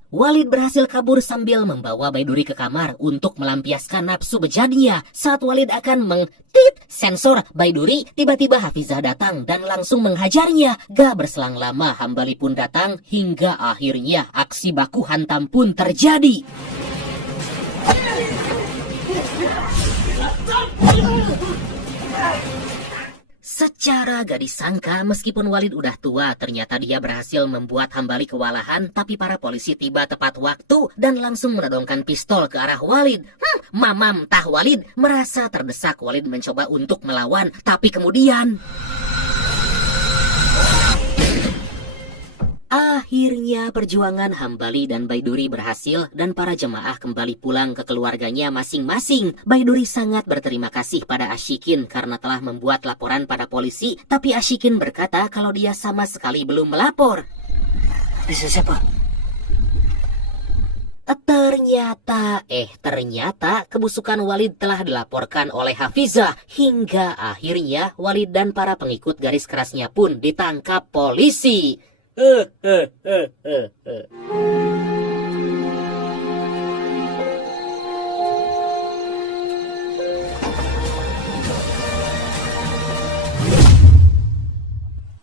Walid berhasil kabur sambil membawa Baiduri ke kamar untuk melampiaskan nafsu bejatnya. Saat Walid akan mengtit sensor Baiduri, tiba-tiba Hafizah datang dan langsung menghajarnya. Gak berselang lama, Hambali pun datang hingga akhirnya aksi baku hantam pun terjadi. Secara gak disangka, meskipun Walid udah tua, ternyata dia berhasil membuat Hambali kewalahan, tapi para polisi tiba tepat waktu dan langsung menodongkan pistol ke arah Walid. Mamam tah Walid merasa terdesak. Walid mencoba untuk melawan, tapi kemudian akhirnya perjuangan Hambali dan Baiduri berhasil dan para jemaah kembali pulang ke keluarganya masing-masing. Baiduri sangat berterima kasih pada Ashikin karena telah membuat laporan pada polisi, tapi Ashikin berkata kalau dia sama sekali belum melapor. Siapa? Ternyata kebusukan Walid telah dilaporkan oleh Hafizah. Hingga akhirnya Walid dan para pengikut garis kerasnya pun ditangkap polisi.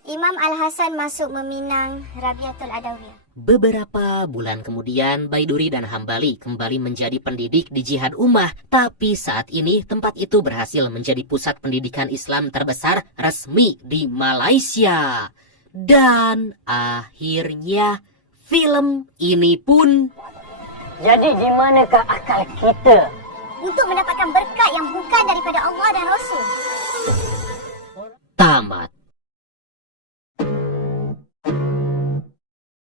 Imam Al-Hasan masuk meminang Rabiatul Adawiyah. Beberapa bulan kemudian, Baiduri dan Hambali kembali menjadi pendidik di Jihad Ummah. Tapi saat ini tempat itu berhasil menjadi pusat pendidikan Islam terbesar resmi di Malaysia. Dan akhirnya film ini pun... Jadi di manakah akal kita? Untuk mendapatkan berkat yang bukan daripada Allah dan Rasul. tamat.